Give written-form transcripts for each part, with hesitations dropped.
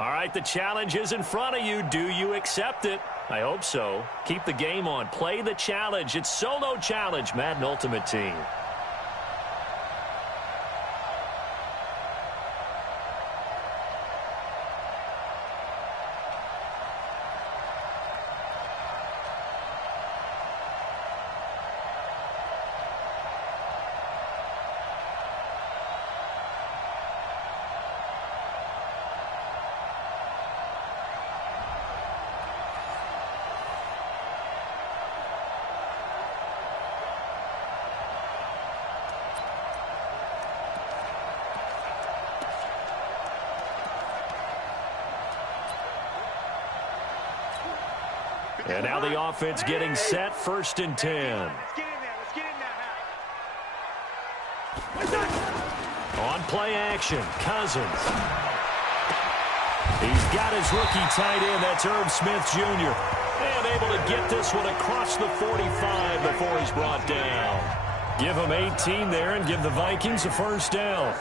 All right, the challenge is in front of you. Do you accept it? I hope so. Keep the game on. Play the challenge. It's Solo Challenge, Madden Ultimate Team. And now the offense getting set, 1st and 10. On play action, Cousins. He's got his rookie tight end, that's Herb Smith Jr. And able to get this one across the 45 before he's brought down. Give him 18 there and give the Vikings a 1st down.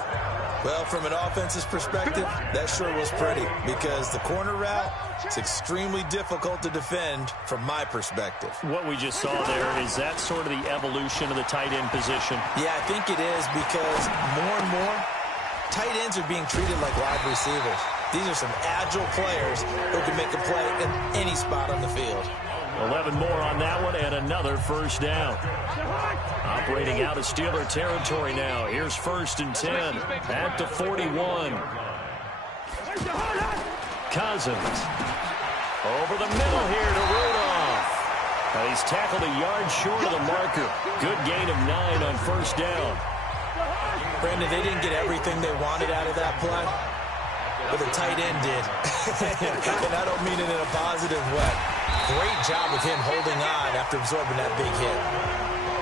Well, from an offense's perspective, that sure was pretty because the corner route, it's extremely difficult to defend from my perspective. What we just saw there, is that sort of the evolution of the tight end position? Yeah, I think it is because more and more, tight ends are being treated like wide receivers. These are some agile players who can make a play in any spot on the field. 11 more on that one and another 1st down. Operating out of Steeler territory now. Here's 1st and 10 at the 41. Cousins over the middle here to Rudolph. He's tackled a yard short of the marker. Good gain of 9 on 1st down. Brandon, they didn't get everything they wanted out of that play, but the tight end did. And I don't mean it in a positive way. Great job of him holding on after absorbing that big hit.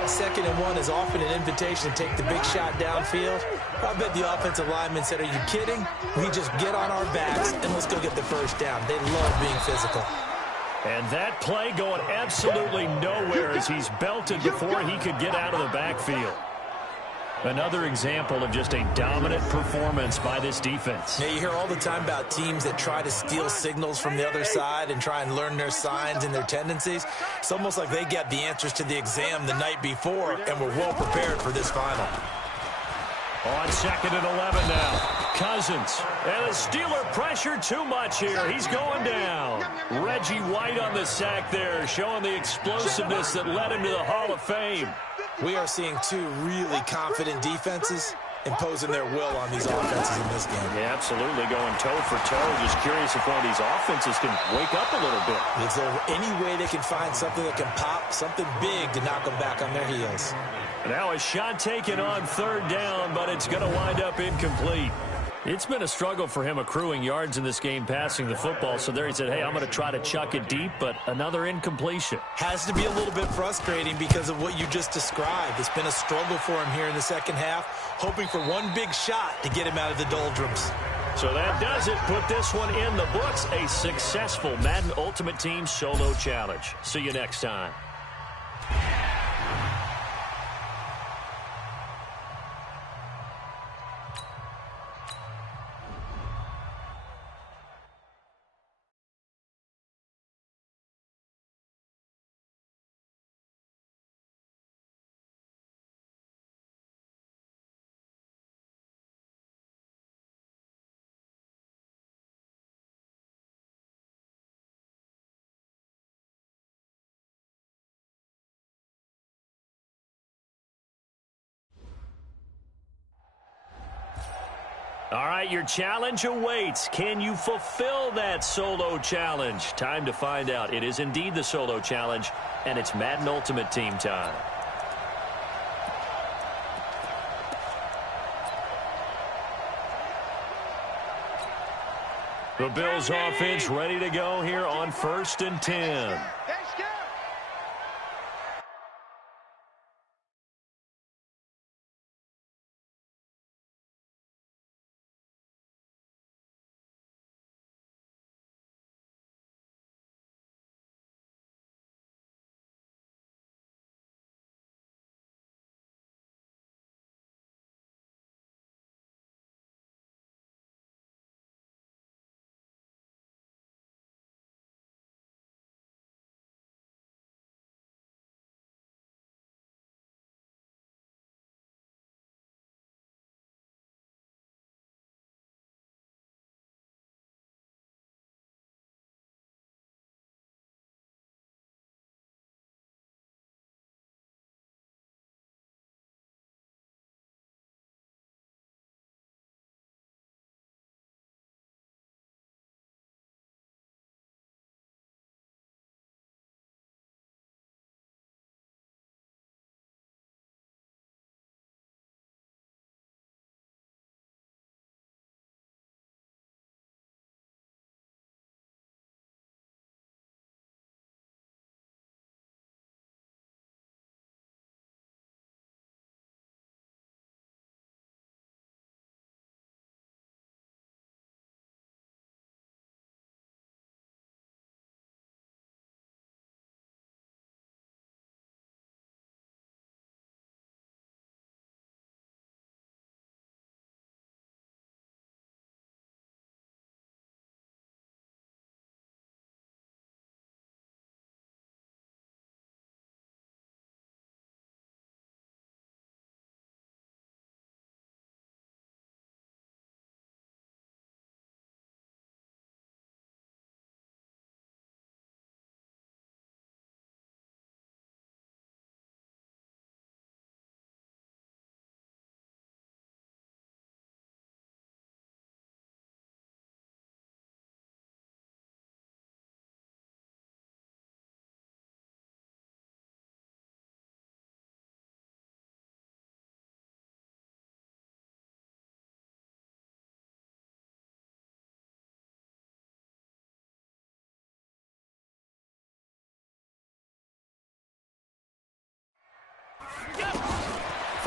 2nd and 1 is often an invitation to take the big shot downfield. I bet the offensive lineman said, are you kidding? We just get on our backs and let's go get the 1st down. They love being physical. And that play going absolutely nowhere as he's belted before he could get out of the backfield. Another example of just a dominant performance by this defense. Yeah, you hear all the time about teams that try to steal signals from the other side and try and learn their signs and their tendencies. It's almost like they get the answers to the exam the night before and were well prepared for this final. On 2nd and 11 now. Cousins. And the Steeler pressure too much here. He's going down. Reggie White on the sack there, showing the explosiveness that led him to the Hall of Fame. We are seeing 2 really confident defenses imposing their will on these offenses in this game. Yeah, absolutely, going toe for toe. Just curious if one of these offenses can wake up a little bit. Is there any way they can find something that can pop, something big to knock them back on their heels? Now a shot taken on 3rd down, but it's going to wind up incomplete. It's been a struggle for him accruing yards in this game passing the football. So there he said, hey, I'm going to try to chuck it deep, but another incompletion. Has to be a little bit frustrating because of what you just described. It's been a struggle for him here in the 2nd half, hoping for one big shot to get him out of the doldrums. So that does it. Put this one in the books. A successful Madden Ultimate Team Solo Challenge. See you next time. All right, your challenge awaits. Can you fulfill that solo challenge? Time to find out. It is indeed the solo challenge, and it's Madden Ultimate Team time. The Bills offense ready to go here on 1st and 10.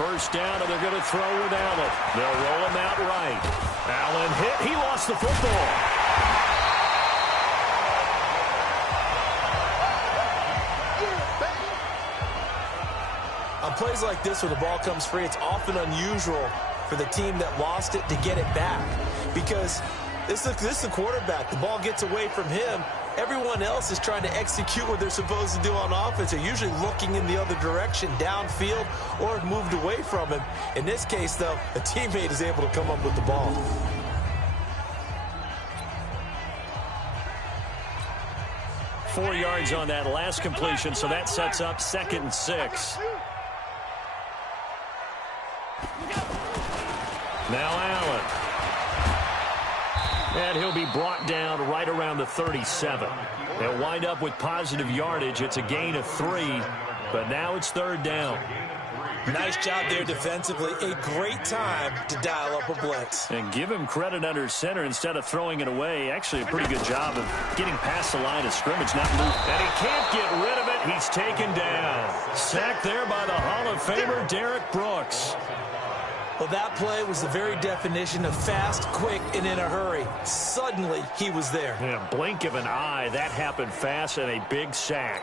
first down, and they're going to throw with Allen. They'll roll him out right. Allen hit. He lost the football. On plays like this where the ball comes free, it's often unusual for the team that lost it to get it back. Because this is the quarterback. The ball gets away from him. Everyone else is trying to execute what they're supposed to do on offense. They're usually looking in the other direction, downfield, or have moved away from him. In this case, though, a teammate is able to come up with the ball. Four yards on that last completion, so that sets up 2nd and 6. Now Allen. And he'll be brought down right around the 37. They'll wind up with positive yardage. It's a gain of 3, but now it's 3rd down. Nice job there defensively. A great time to dial up a blitz. And give him credit under center instead of throwing it away. Actually a pretty good job of getting past the line of scrimmage, not moving. And he can't get rid of it. He's taken down. Sacked there by the Hall of Famer, Derek Brooks. Well, that play was the very definition of fast, quick, and in a hurry. Suddenly, he was there. Yeah, blink of an eye. That happened fast and a big sack.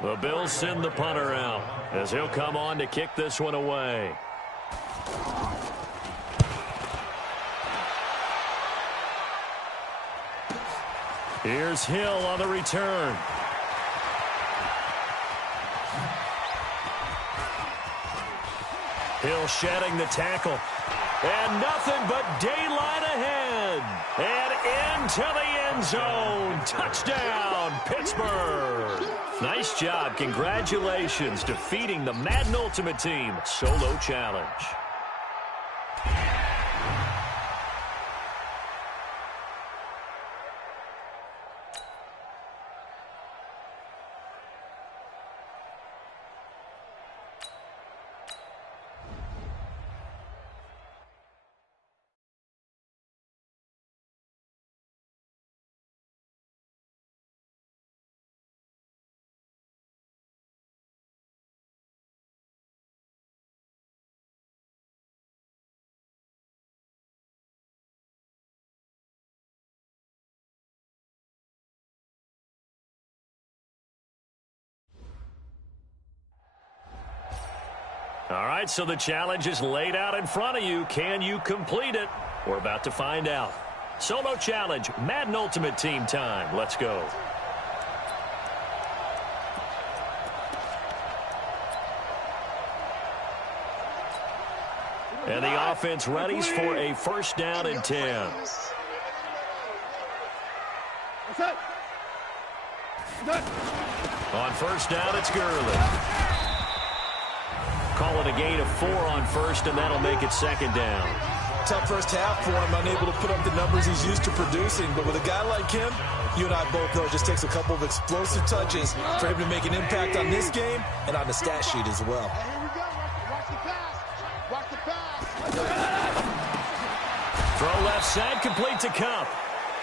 The Bills send the punter out as he'll come on to kick this one away. Here's Hill on the return. Hill shedding the tackle. And nothing but daylight ahead. And into the end zone. Touchdown, Pittsburgh. Nice job. Congratulations. Defeating the Madden Ultimate Team solo challenge. All right, so the challenge is laid out in front of you. Can you complete it? We're about to find out. Solo challenge, Madden Ultimate Team time. Let's go. And the offense readies for a 1st down and 10. On 1st down, it's Gurley. Call it a gain of 4 on 1st, and that'll make it 2nd down. Tough first half for him, unable to put up the numbers he's used to producing. But with a guy like him, you and I both know it just takes a couple of explosive touches for him to make an impact on this game and on the stat sheet as well. Here we go. Watch the pass. Watch the pass. Throw left side, complete to Cup.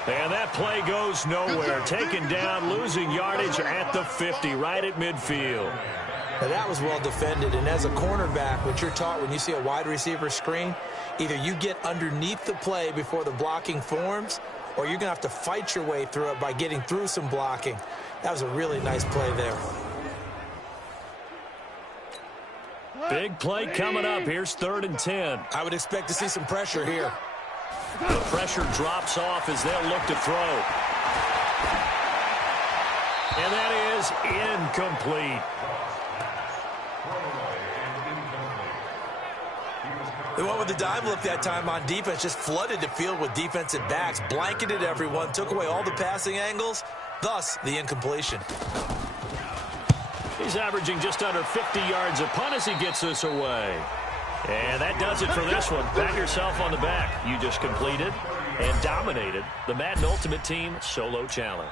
And that play goes nowhere. Taken down, losing yardage at the 50, right at midfield. Now that was well defended, and as a cornerback, what you're taught when you see a wide receiver screen, either you get underneath the play before the blocking forms, or you're going to have to fight your way through it by getting through some blocking. That was a really nice play there. Big play coming up. Here's 3rd and 10. I would expect to see some pressure here. The pressure drops off as they'll look to throw. And that is incomplete. They went with the dime look that time on defense, just flooded the field with defensive backs, blanketed everyone, took away all the passing angles, thus the incompletion. He's averaging just under 50 yards a punt as he gets this away. And that does it for this one. Pat yourself on the back. You just completed and dominated the Madden Ultimate Team Solo Challenge.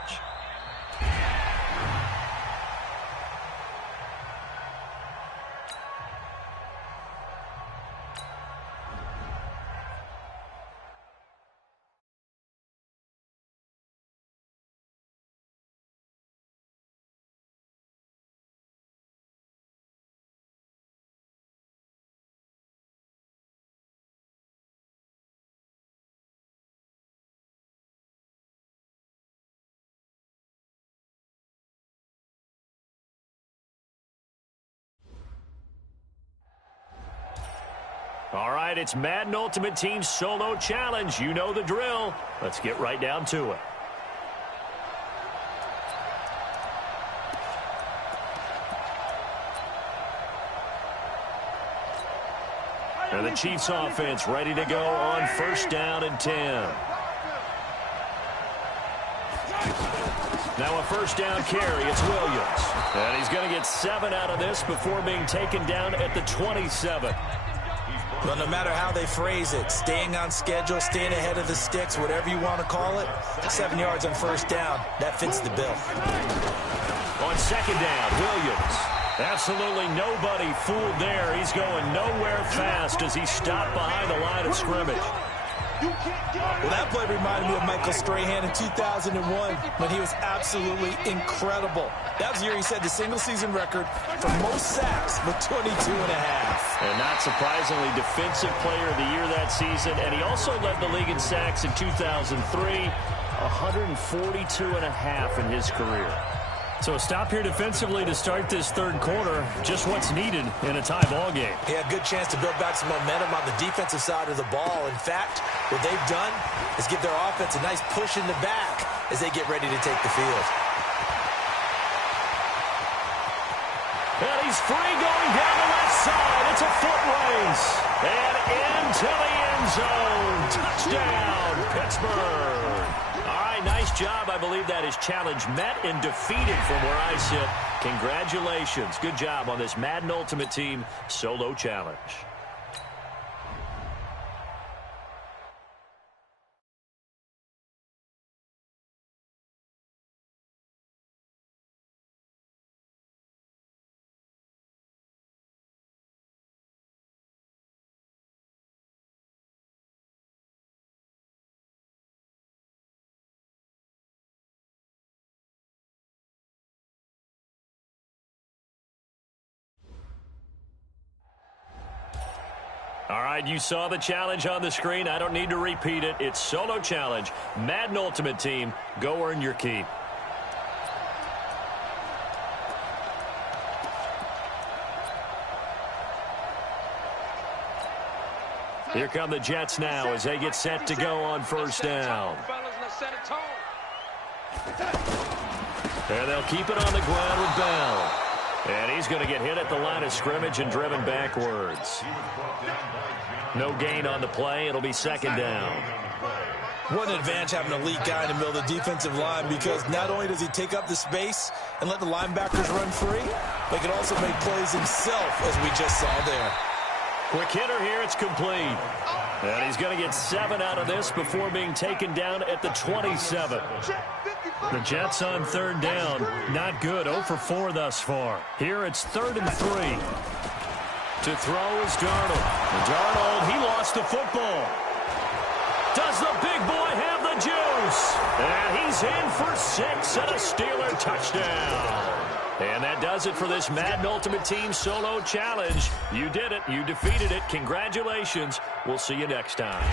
All right, it's Madden Ultimate Team Solo Challenge. You know the drill. Let's get right down to it. And the Chiefs offense ready to go on first down and 10. Now a first down carry. It's Williams. And he's going to get 7 out of this before being taken down at the 27. Well, no matter how they phrase it, staying on schedule, staying ahead of the sticks, whatever you want to call it, 7 yards on first down, that fits the bill. On second down, Williams. Absolutely nobody fooled there. He's going nowhere fast as he stopped behind the line of scrimmage. Well, that play reminded me of Michael Strahan in 2001 when he was absolutely incredible. That was the year he set the single-season record for most sacks with 22 and a half. And not surprisingly, Defensive Player of the Year that season. And he also led the league in sacks in 2003, 142 and a half in his career. So a stop here defensively to start this third quarter. Just what's needed in a tie ball game. Yeah, good chance to build back some momentum on the defensive side of the ball. In fact, what they've done is give their offense a nice push in the back as they get ready to take the field. And he's free going down the left side. It's a foot race. And into the end zone. Touchdown, Pittsburgh. All right, nice job. I believe that is challenge met and defeated from where I sit. Congratulations. Good job on this Madden Ultimate Team Solo Challenge. All right, you saw the challenge on the screen. I don't need to repeat it. It's Solo Challenge. Madden Ultimate Team. Go earn your keep. Here come the Jets now as they get set to go on first down. And they'll keep it on the ground with Bell. And he's going to get hit at the line of scrimmage and driven backwards. No gain on the play. It'll be second down. What an advantage having a elite guy in the middle of the defensive line, because not only does he take up the space and let the linebackers run free, but he can also make plays himself, as we just saw there. Quick hitter here. It's complete. And he's going to get 7 out of this before being taken down at the 27. The Jets on third down. Not good. 0 for 4 thus far. Here it's 3rd and 3. To throw is Darnold. And Darnold, he lost the football. Does the big boy have the juice? And he's in for 6 and a Steeler touchdown. And that does it for this Madden Ultimate Team Solo Challenge. You did it. You defeated it. Congratulations. We'll see you next time.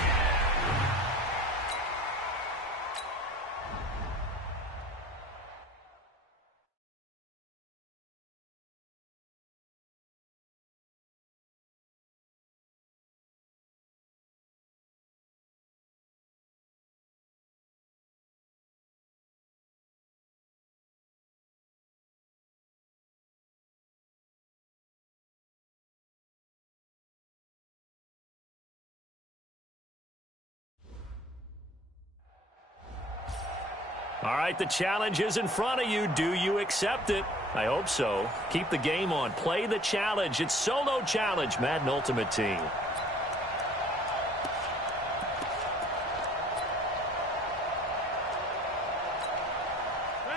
All right, the challenge is in front of you. Do you accept it? I hope so. Keep the game on. Play the challenge. It's Solo Challenge, Madden Ultimate Team.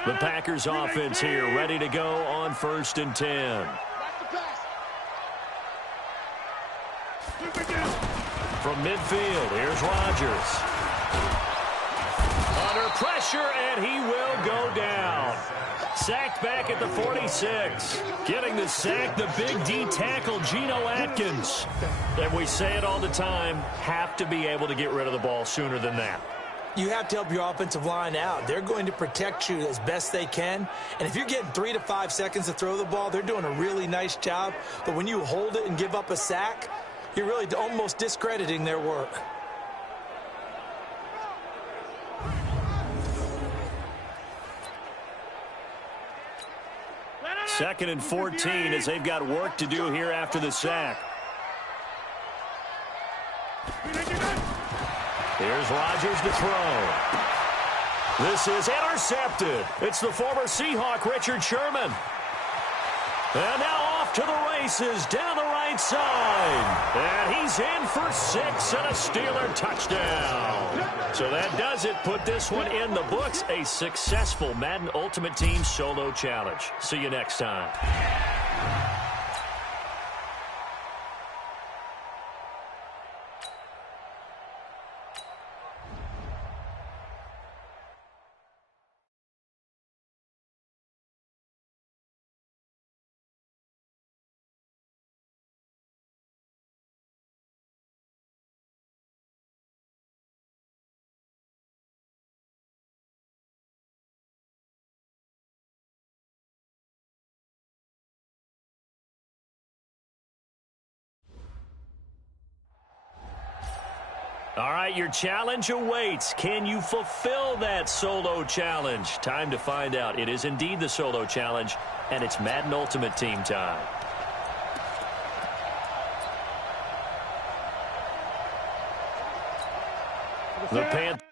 The Packers offense here, ready to go on 1st and 10. From midfield, here's Rodgers. Under pressure, and he will go down. Sacked back at the 46. Getting the sack, the big D tackle, Geno Atkins. And we say it all the time, have to be able to get rid of the ball sooner than that. You have to help your offensive line out. They're going to protect you as best they can. And if you're getting 3 to 5 seconds to throw the ball, they're doing a really nice job. But when you hold it and give up a sack, You're really almost discrediting their work. Second and 14 as they've got work to do here after the sack. Here's Rodgers to throw. This is intercepted. It's the former Seahawk, Richard Sherman. And now off to the races down the right side. And he's in for 6 and a Steeler touchdown. So that does it. Put this one in the books. A successful Madden Ultimate Team solo challenge. See you next time. All right, your challenge awaits. Can you fulfill that solo challenge? Time to find out. It is indeed the solo challenge, and it's Madden Ultimate Team time. The Panthers.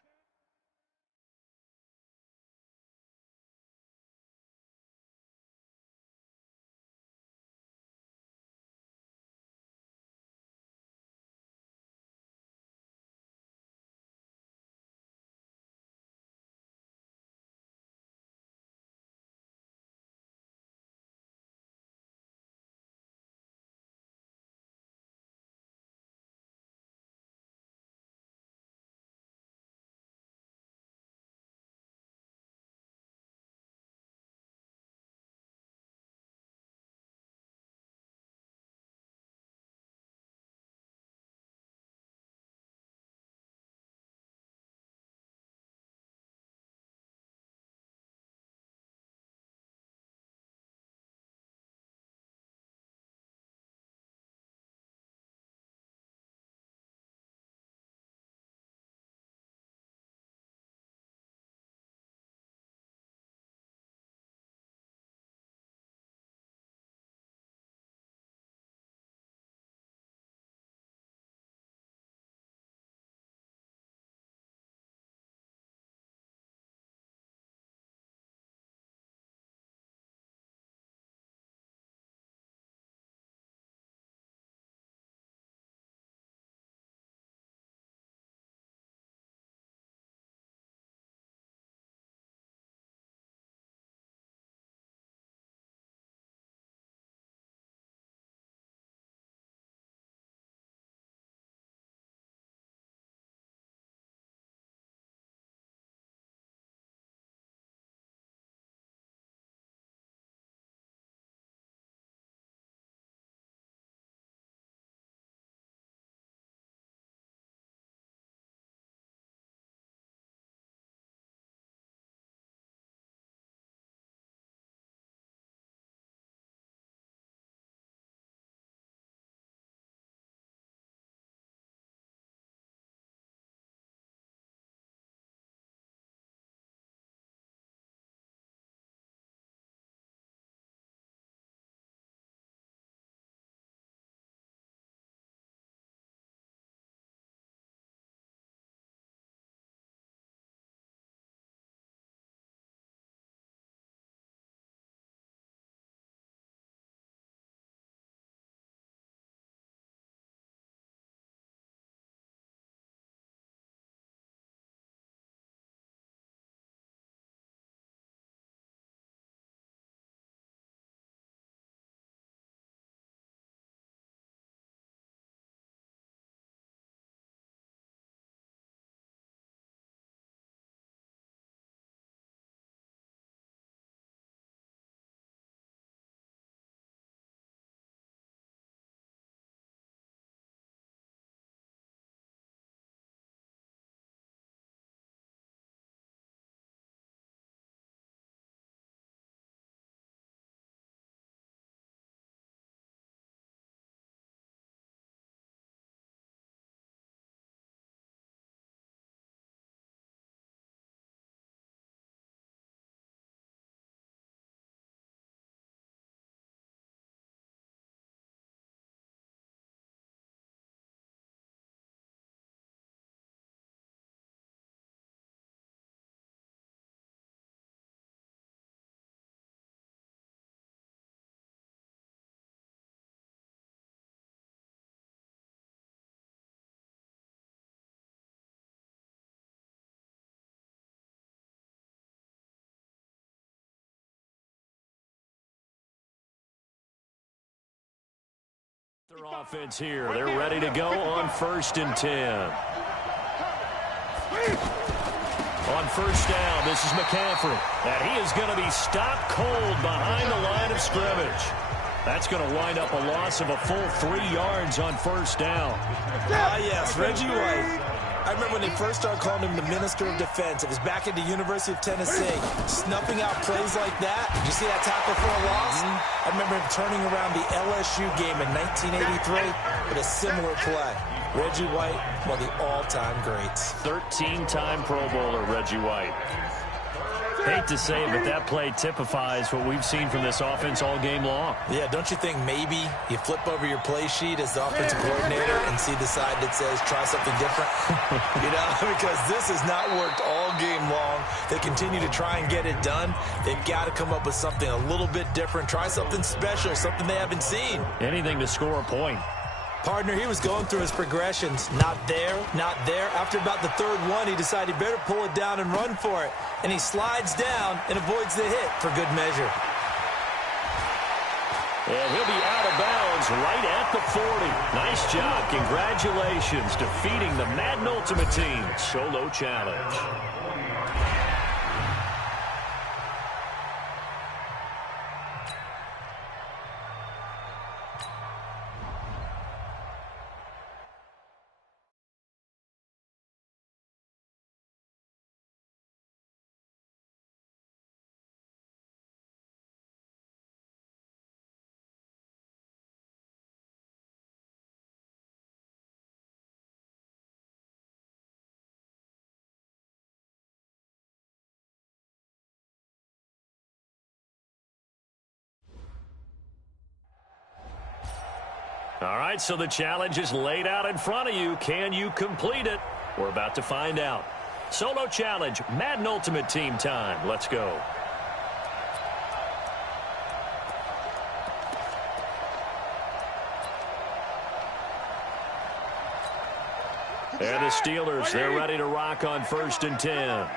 Their offense here. They're ready to go on 1st and 10. On 1st down, this is McCaffrey. And he is going to be stopped cold behind the line of scrimmage. That's going to wind up a loss of a full 3 yards on 1st down. Ah, yes, Reggie White. I remember when they first started calling him the Minister of Defense. It was back at the University of Tennessee. Snuffing out plays like that. Did you see that tackle for a loss? I remember him turning around the LSU game in 1983 with a similar play. Reggie White, one of the all-time greats. 13-time Pro Bowler, Reggie White. Hate to say it, but that play typifies what we've seen from this offense all game long. Yeah, don't you think maybe you flip over your play sheet as the offensive coordinator and see the side that says try something different? Because this has not worked all game long. They continue to try and get it done. They've got to come up with something a little bit different. Try something special, something they haven't seen. Anything to score a point. Partner, he was going through his progressions. Not there, not there. After about the 3rd one, he decided he better pull it down and run for it. And he slides down and avoids the hit for good measure. And he'll be out of bounds right at the 40. Nice job. Congratulations. Defeating the Madden Ultimate Team solo challenge. All right, so the challenge is laid out in front of you. Can you complete it? We're about to find out. Solo challenge, Madden Ultimate Team time. Let's go. And the Steelers, they're ready to rock on 1st and 10.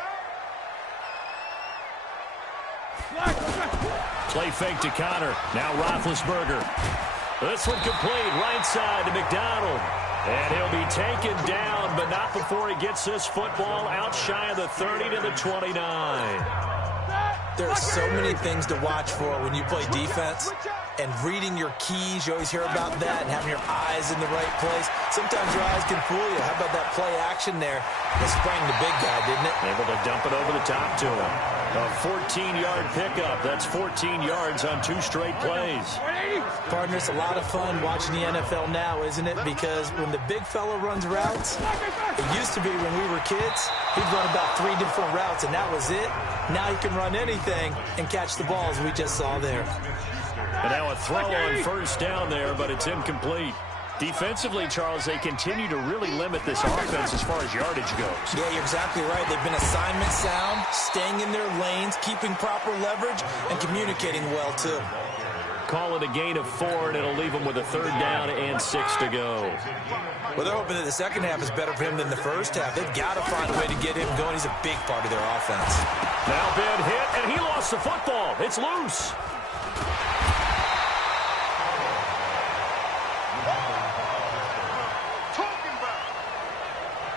Play fake to Connor. Now Roethlisberger. This one complete, right side to McDonald. And he'll be taken down, but not before he gets this football out shy of the 30 to the 29. There are so many things to watch for when you play defense. And reading your keys, you always hear about that, and having your eyes in the right place. Sometimes your eyes can fool you. How about that play action there? It sprang the big guy, didn't it? Able to dump it over the top to him. A 14-yard pickup. That's 14 yards on 2 straight plays. Partner, it's a lot of fun watching the NFL now, isn't it? Because when the big fella runs routes, it used to be when we were kids, he'd run about 3 different routes, and that was it. Now he can run anything and catch the balls we just saw there. And now a throw on 1st down there, but it's incomplete. Defensively, Charles, they continue to really limit this offense as far as yardage goes. Yeah, you're exactly right. They've been assignment sound, staying in their lanes, keeping proper leverage, and communicating well, too. Call it a gain of 4, and it'll leave them with a 3rd down and 6 to go. Well, they're hoping that the second half is better for him than the first half. They've got to find a way to get him going. He's a big part of their offense. Now Ben hit, and he lost the football. It's loose.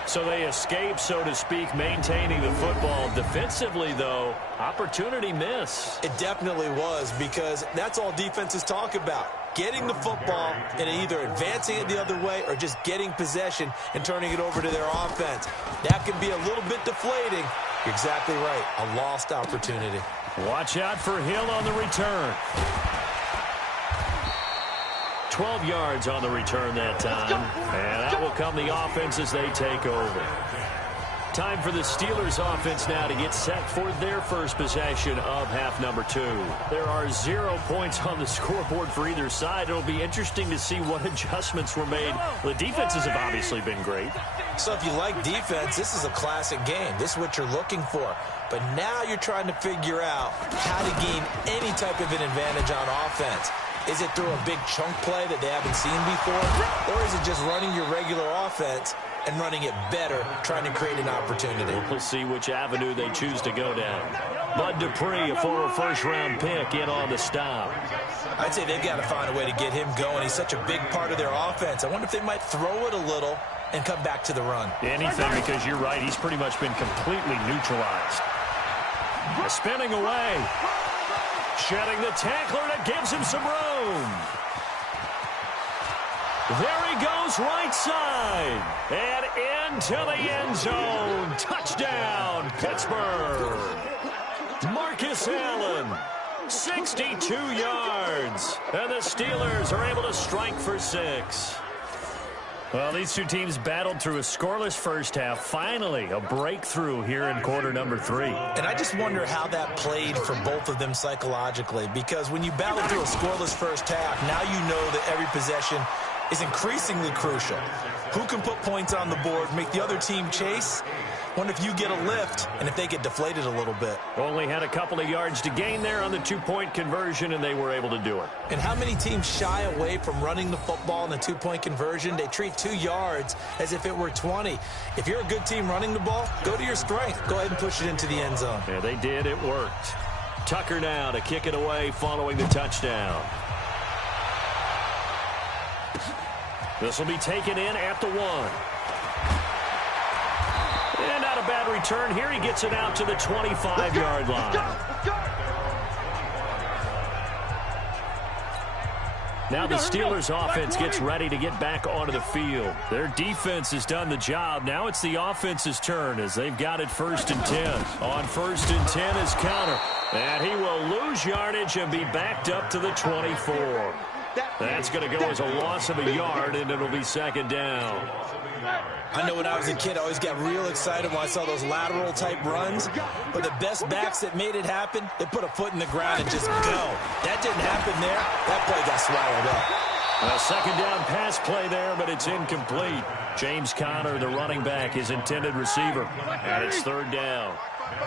So they escape, so to speak, maintaining the football. Defensively, though, opportunity miss. It definitely was, because that's all defenses talk about. Getting the football and either advancing it the other way or just getting possession and turning it over to their offense. That can be a little bit deflating. You're exactly right. A lost opportunity. Watch out for Hill on the return. 12 yards on the return that time. And out will come the offense as they take over. Time for the Steelers offense now to get set for their first possession of half number 2. There are 0 points on the scoreboard for either side. It'll be interesting to see what adjustments were made. The defenses have obviously been great. So if you like defense, this is a classic game. This is what you're looking for. But now you're trying to figure out how to gain any type of an advantage on offense. Is it through a big chunk play that they haven't seen before? Or is it just running your regular offense and running it better, trying to create an opportunity? We'll see which avenue they choose to go down. Bud Dupree, a former first-round pick, in on the stop. I'd say they've got to find a way to get him going. He's such a big part of their offense. I wonder if they might throw it a little and come back to the run. Anything, because you're right. He's pretty much been completely neutralized. Spinning away. Shedding the tackler, and it gives him some room. There he goes, right side. And into the end zone. Touchdown, Pittsburgh. Marcus Allen, 62 yards. And the Steelers are able to strike for 6. Well, these two teams battled through a scoreless first half. Finally, a breakthrough here in quarter number 3. And I just wonder how that played for both of them psychologically, because when you battle through a scoreless first half, now you know that every possession is increasingly crucial. Who can put points on the board, make the other team chase? Wonder if you get a lift and if they get deflated a little bit. Only had a couple of yards to gain there on the two-point conversion, and they were able to do it. And how many teams shy away from running the football in the two-point conversion? They treat 2 yards as if it were 20. If you're a good team running the ball, go to your strength. Go ahead and push it into the end zone. Yeah, they did. It worked. Tucker now to kick it away following the touchdown. This will be taken in at the 1. And not a bad return here. He gets it out to the 25-yard line. Now the Steelers' offense gets ready to get back onto the field. Their defense has done the job. Now it's the offense's turn as they've got it 1st and 10. On 1st and 10 is Counter. And he will lose yardage and be backed up to the 24. That's going to go as a loss of a yard, and it'll be 2nd down. I know when I was a kid, I always got real excited when I saw those lateral-type runs. But the best backs that made it happen, they put a foot in the ground and just go. That didn't happen there. That play got swallowed up. A 2nd down pass play there, but it's incomplete. James Conner, the running back, his intended receiver. And it's 3rd down.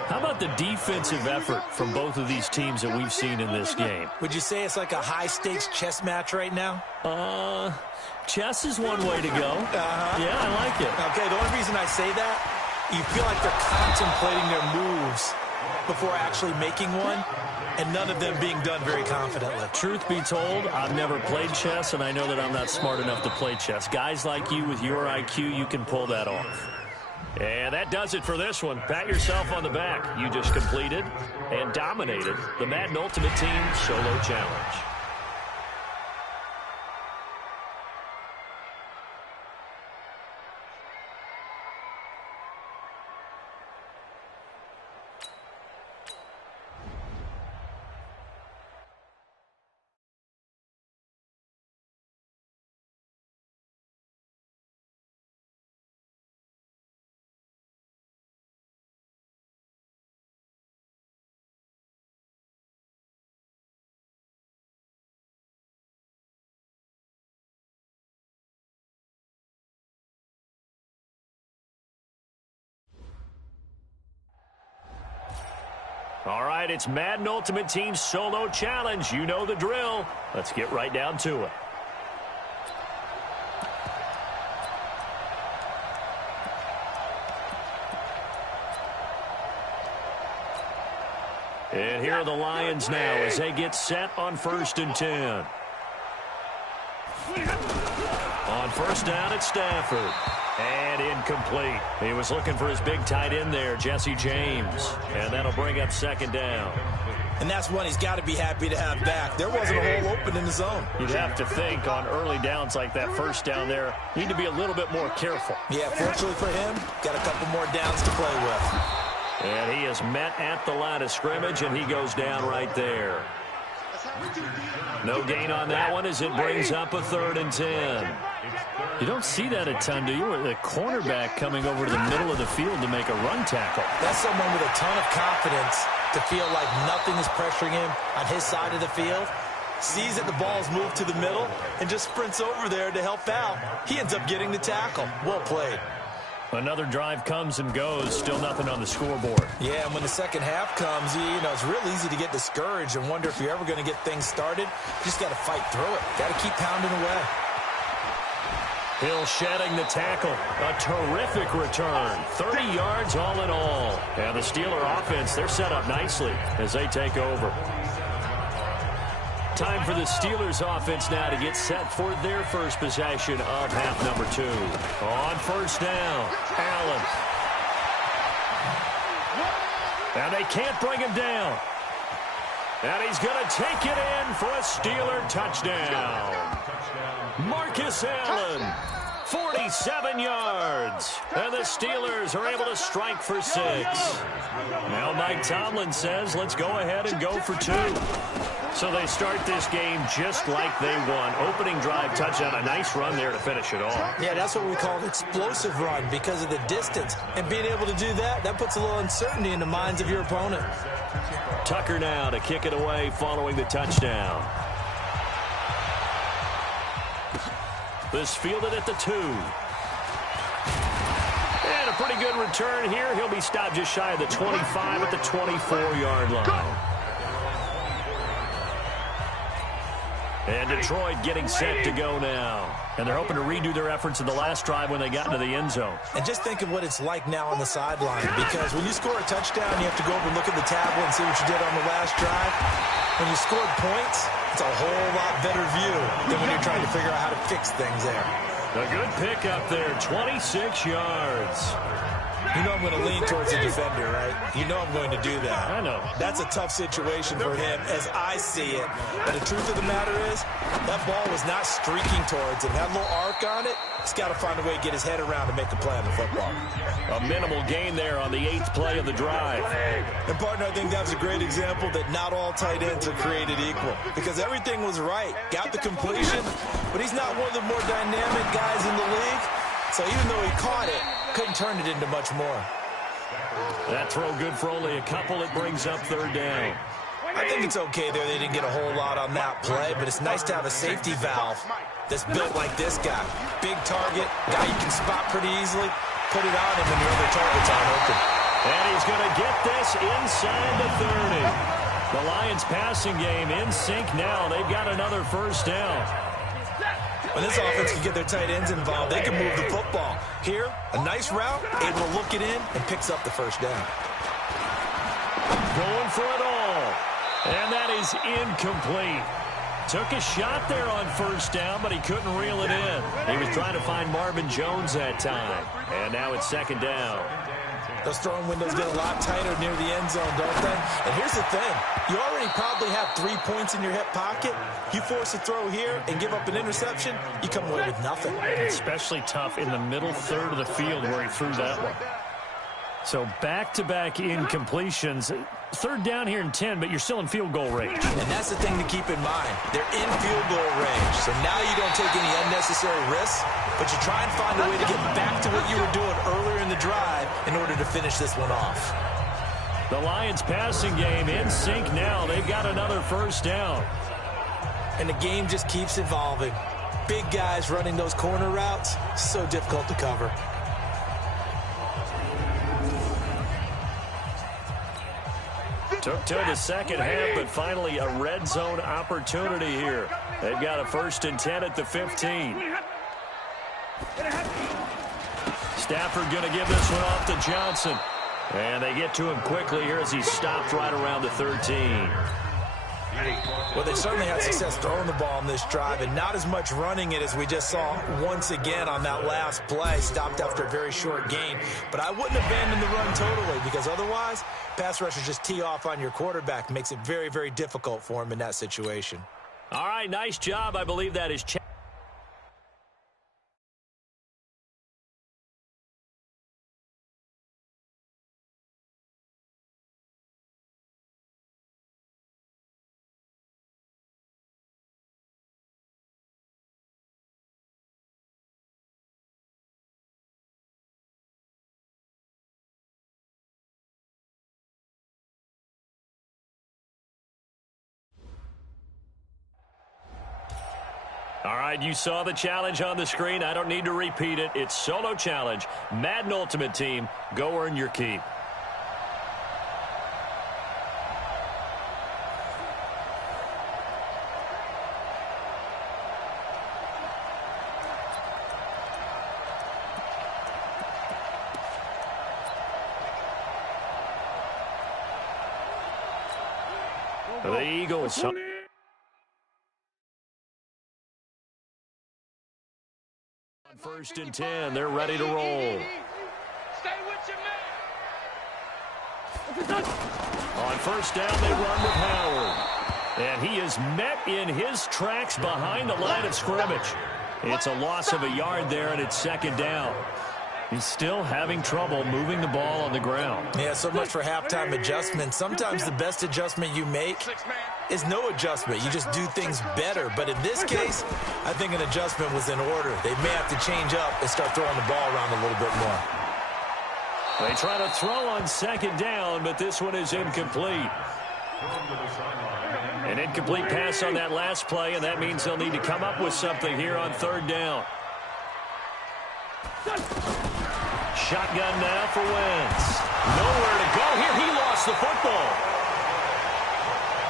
How about the defensive effort from both of these teams that we've seen in this game? Would you say it's like a high-stakes chess match right now? Chess is one way to go. Yeah, I like it. Okay, the only reason I say that, you feel like they're contemplating their moves before actually making one, and none of them being done very confidently. Truth be told, I've never played chess, and I know that I'm not smart enough to play chess. Guys like you with your IQ, you can pull that off. And that does it for this one. Pat yourself on the back. You just completed and dominated the Madden Ultimate Team Solo Challenge. All right, it's Madden Ultimate Team Solo Challenge. You know the drill. Let's get right down to it. And here are the Lions now as they get set on 1st and 10. On 1st down, it's Stafford. And incomplete. He was looking for his big tight end there, Jesse James. And that'll bring up 2nd down. And that's one he's got to be happy to have back. There wasn't a hole open in the zone. You'd have to think on early downs like that 1st down there, need to be a little bit more careful. Yeah, fortunately for him, got a couple more downs to play with. And he is met at the line of scrimmage, and he goes down right there. No gain on that one as it brings up a 3rd and 10. You don't see that a ton, do you? The cornerback coming over to the middle of the field to make a run tackle. That's someone with a ton of confidence to feel like nothing is pressuring him on his side of the field. Sees that the ball's moved to the middle and just sprints over there to help out. He ends up getting the tackle. Well played. Another drive comes and goes. Still nothing on the scoreboard. Yeah, and when the second half comes, you know, it's real easy to get discouraged and wonder if you're ever going to get things started. You just got to fight through it. Got to keep pounding away. Hill shedding the tackle. A terrific return. 30 yards all in all. And the Steeler offense, they're set up nicely as they take over. Time for the Steelers offense now to get set for their first possession of half number 2. On first down, Allen. And they can't bring him down. And he's going to take it in for a Steeler touchdown. Marcus Allen, 47 yards. And the Steelers are able to strike for 6. Now Mike Tomlin says, let's go ahead and go for 2. So they start this game just like they won. Opening drive touchdown, a nice run there to finish it off. Yeah, that's what we call an explosive run because of the distance. And being able to do that, that puts a little uncertainty in the minds of your opponent. Tucker now to kick it away following the touchdown. This fielded at the 2. And a pretty good return here. He'll be stopped just shy of the 25 at the 24-yard line. And Detroit getting set to go now. And they're hoping to redo their efforts in the last drive when they got into the end zone. And just think of what it's like now on the sideline. Because when you score a touchdown, you have to go over and look at the tablet and see what you did on the last drive. When you scored points, it's a whole lot better view than when you're trying to figure out how to fix things there. A good pickup there, 26 yards. You know I'm going to lean towards the defender, right? You know I'm going to do that. I know. That's a tough situation for him as I see it. But the truth of the matter is, that ball was not streaking towards him. That little arc on it, he's got to find a way to get his head around to make a play on the football. A minimal gain there on the 8th play of the drive. And, partner, I think that was a great example that not all tight ends are created equal. Because everything was right. Got the completion, but he's not one of the more dynamic guys in the league. So even though he caught it, couldn't turn it into much more. That throw good for only a couple. It brings up 3rd down. I think it's okay there. They didn't get a whole lot on that play, but it's nice to have a safety valve that's built like this guy. Big target, guy you can spot pretty easily. Put it on him when your other targets aren't open. And he's going to get this inside the 30. The Lions passing game in sync now. They've got another first down. When this offense can get their tight ends involved, they can move the football. Here, a nice route, able to look it in, and picks up the first down. Going for it all. And that is incomplete. Took a shot there on first down, but he couldn't reel it in. He was trying to find Marvin Jones that time. And now it's 2nd down. Those throwing windows get a lot tighter near the end zone, don't they? And here's the thing. You already probably have 3 points in your hip pocket. You force a throw here and give up an interception, you come away with nothing. Especially tough in the middle third of the field where he threw that one. So back-to-back incompletions. 3rd down here and 10, but you're still in field goal range. And that's the thing to keep in mind. They're in field goal range. So now you don't take any unnecessary risks, but you try and find a way to get back to what you were doing earlier in the drive in order to finish this one off. The Lions passing game in sync now. They've got another first down. And the game just keeps evolving. Big guys running those corner routes, so difficult to cover. Took till the second half, but finally a red zone opportunity here. They've got a 1st and 10 at the 15. Stafford going to give this one off to Johnson. And they get to him quickly here as he stopped right around the 13. Well, they certainly had success throwing the ball on this drive and not as much running it as we just saw once again on that last play. Stopped after a very short gain. But I wouldn't abandon the run totally because otherwise, pass rushers just tee off on your quarterback. Makes it very, very difficult for him in that situation. All right, nice job. I believe that is All right, you saw the challenge on the screen. I don't need to repeat it. It's solo challenge. Madden Ultimate Team, go earn your keep. The Eagles. First and 10, they're ready to roll. Stay with your man. On first down, they run with Howard. And he is met in his tracks behind the line of scrimmage. It's a loss of a yard there, and it's second down. He's still having trouble moving the ball on the ground. Yeah, so much for halftime adjustment. Sometimes the best adjustment you make is no adjustment. You just do things better. But in this case, I think an adjustment was in order. They may have to change up and start throwing the ball around a little bit more. They try to throw on second down, but this one is incomplete. An incomplete pass on that last play, and that means they'll need to come up with something here on third down. Shotgun now for Wentz. Nowhere to go here. He lost the football.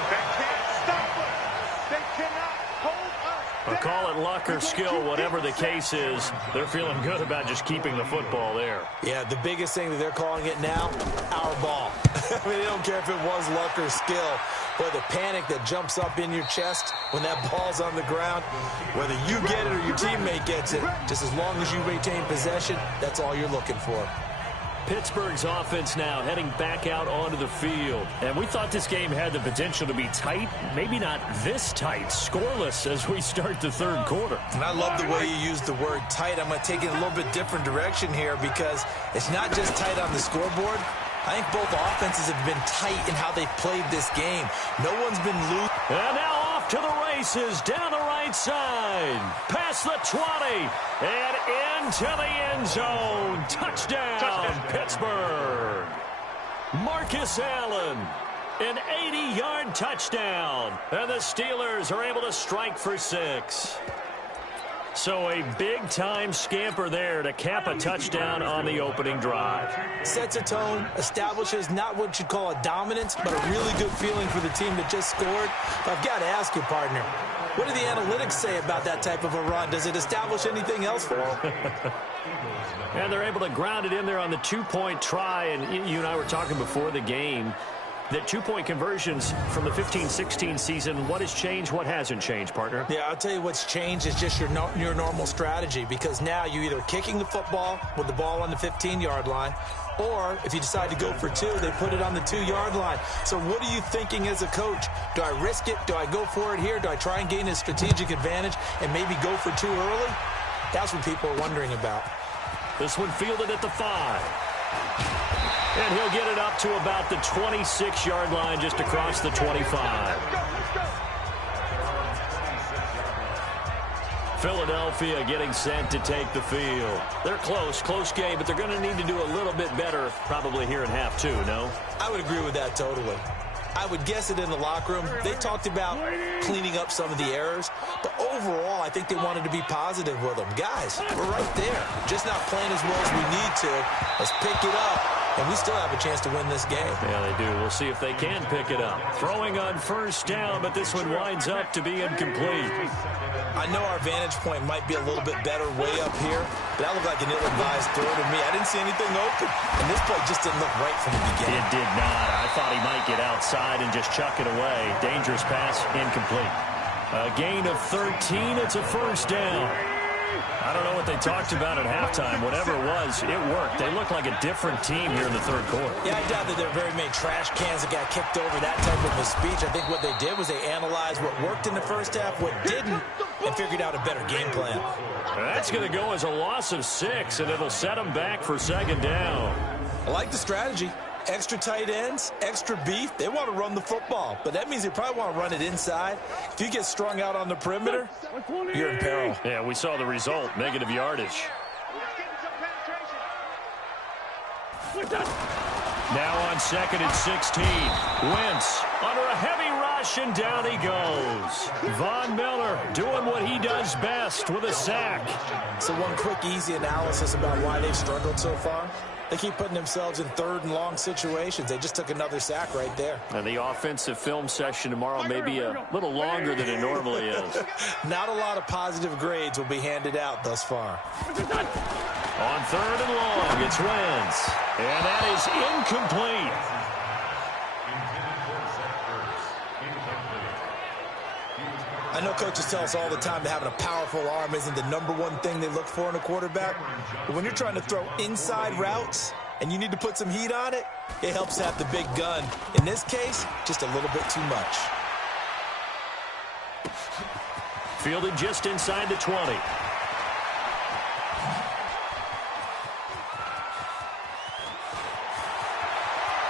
They can't stop us. They cannot hold us Or down. call it luck or skill, whatever the case is, they're feeling good about just keeping the football there. Yeah, the biggest thing that they're calling it now, our ball. I mean, they don't care if it was luck or skill. Boy, the panic that jumps up in your chest when that ball's on the ground, whether you get it or your teammate gets it, just as long as you retain possession, that's all you're looking for. Pittsburgh's offense now heading back out onto the field. And we thought this game had the potential to be tight, maybe not this tight, scoreless as we start the third quarter. And I love the way you use the word tight. I'm going to take it a little bit different direction here because it's not just tight on the scoreboard. I think both offenses have been tight in how they've played this game. No one's been loose. And now off to the races, down the right side, past the 20, and into the end zone. Touchdown, Pittsburgh. Marcus Allen, an 80-yard touchdown. And the Steelers are able to strike for 6. So a big-time scamper there to cap a touchdown on the opening drive. Sets a tone, establishes not what you'd call a dominance, but a really good feeling for the team that just scored. But I've got to ask you, partner, what do the analytics say about that type of a run? Does it establish anything else for them? And they're able to ground it in there on the two-point try. And you and I were talking before the game that two-point conversions from the 15-16 season, what has changed, what hasn't changed, partner? Yeah, I'll tell you what's changed is just your normal strategy, because now you're either kicking the football with the ball on the 15-yard line, or if you decide to go for 2, they put it on the 2-yard line. So what are you thinking as a coach? Do I risk it? Do I go for it here? Do I try and gain a strategic advantage and maybe go for 2 early? That's what people are wondering about. This one fielded at the 5. And he'll get it up to about the 26-yard line, just across the 25. Philadelphia getting set to take the field. They're close game, but they're going to need to do a little bit better probably here in half 2, no? I would agree with that totally. I would guess it in the locker room. They talked about cleaning up some of the errors, but overall, I think they wanted to be positive with them. Guys, we're right there. Just not playing as well as we need to. Let's pick it up, and we still have a chance to win this game. Yeah, they do. We'll see if they can pick it up. Throwing on first down, but this one winds up to be incomplete. I know our vantage point might be a little bit better way up here, but that looked like an ill-advised throw to me. I didn't see anything open, and this play just didn't look right from the beginning. It did not. I thought he might get outside and just chuck it away. Dangerous pass, incomplete. A gain of 13. It's a first down. I don't know what they talked about at halftime. Whatever it was, it worked. They look like a different team here in the third quarter. Yeah, I doubt that there are very many trash cans that got kicked over that type of a speech. I think what they did was they analyzed what worked in the first half, what didn't, and figured out a better game plan. That's going to go as a loss of 6, and it'll set them back for second down. I like the strategy. Extra tight ends, extra beef. They want to run the football, but that means they probably want to run it inside. If you get strung out on the perimeter, you're in peril. Yeah, we saw the result, negative yardage. Now on 2nd and 16. Wentz under a heavy rush. rush, and down he goes. Von Miller doing what he does best with a sack. So one quick, easy analysis about why they've struggled so far. They keep putting themselves in third and long situations. They just took another sack right there. And the offensive film session tomorrow may be a little longer than it normally is. Not a lot of positive grades will be handed out thus far. On third and long, it's Wentz. And that is incomplete. I know coaches tell us all the time that having a powerful arm isn't the #1 thing they look for in a quarterback. But when you're trying to throw inside routes and you need to put some heat on it, it helps to have the big gun. In this case, just a little bit too much. Fielded just inside the 20.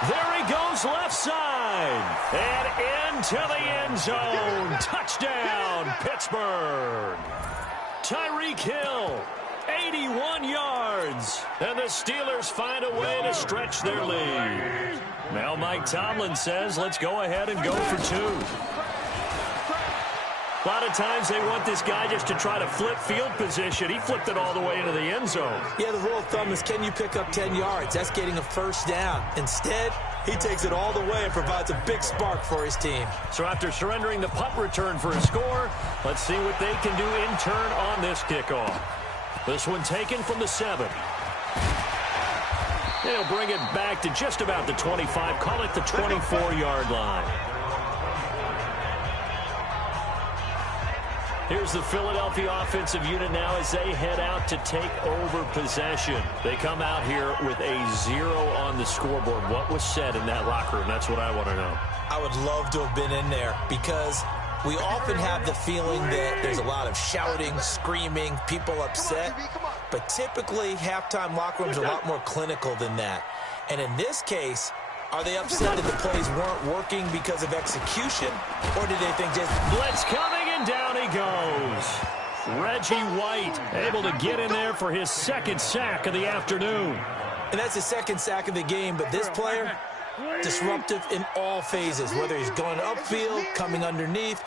There he goes left side. And into the end zone. Touchdown, Pittsburgh. Tyreek Hill, 81 yards. And the Steelers find a way to stretch their lead. Now Mike Tomlin says, let's go ahead and go for two. A lot of times they want this guy just to try to flip field position. He flipped it all the way into the end zone. Yeah, the rule of thumb is, can you pick up 10 yards? That's getting a first down. Instead, he takes it all the way and provides a big spark for his team. So after surrendering the punt return for a score, let's see what they can do in turn on this kickoff. This one taken from the 7. They'll bring it back to just about the 25. Call it the 24-yard line. Here's the Philadelphia offensive unit now as they head out to take over possession. They come out here with a 0 on the scoreboard. What was said in that locker room? That's what I want to know. I would love to have been in there because we often have the feeling that there's a lot of shouting, screaming, people upset. But typically, halftime locker rooms are a lot more clinical than that. And in this case, are they upset that the plays weren't working because of execution? Or did they think just... Blitz coming, and down he goes. Reggie White able to get in there for his second sack of the afternoon. And that's his second sack of the game, but this player, disruptive in all phases, whether he's going upfield, coming underneath.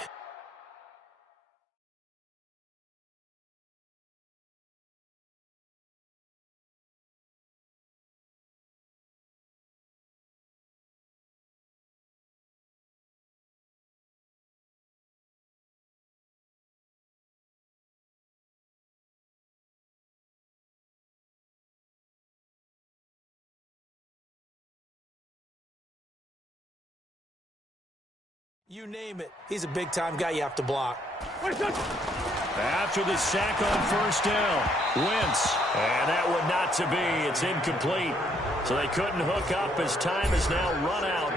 You name it. He's a big-time guy you have to block. After the sack on first down, Wentz. And that one not to be. It's incomplete. So they couldn't hook up as time has now run out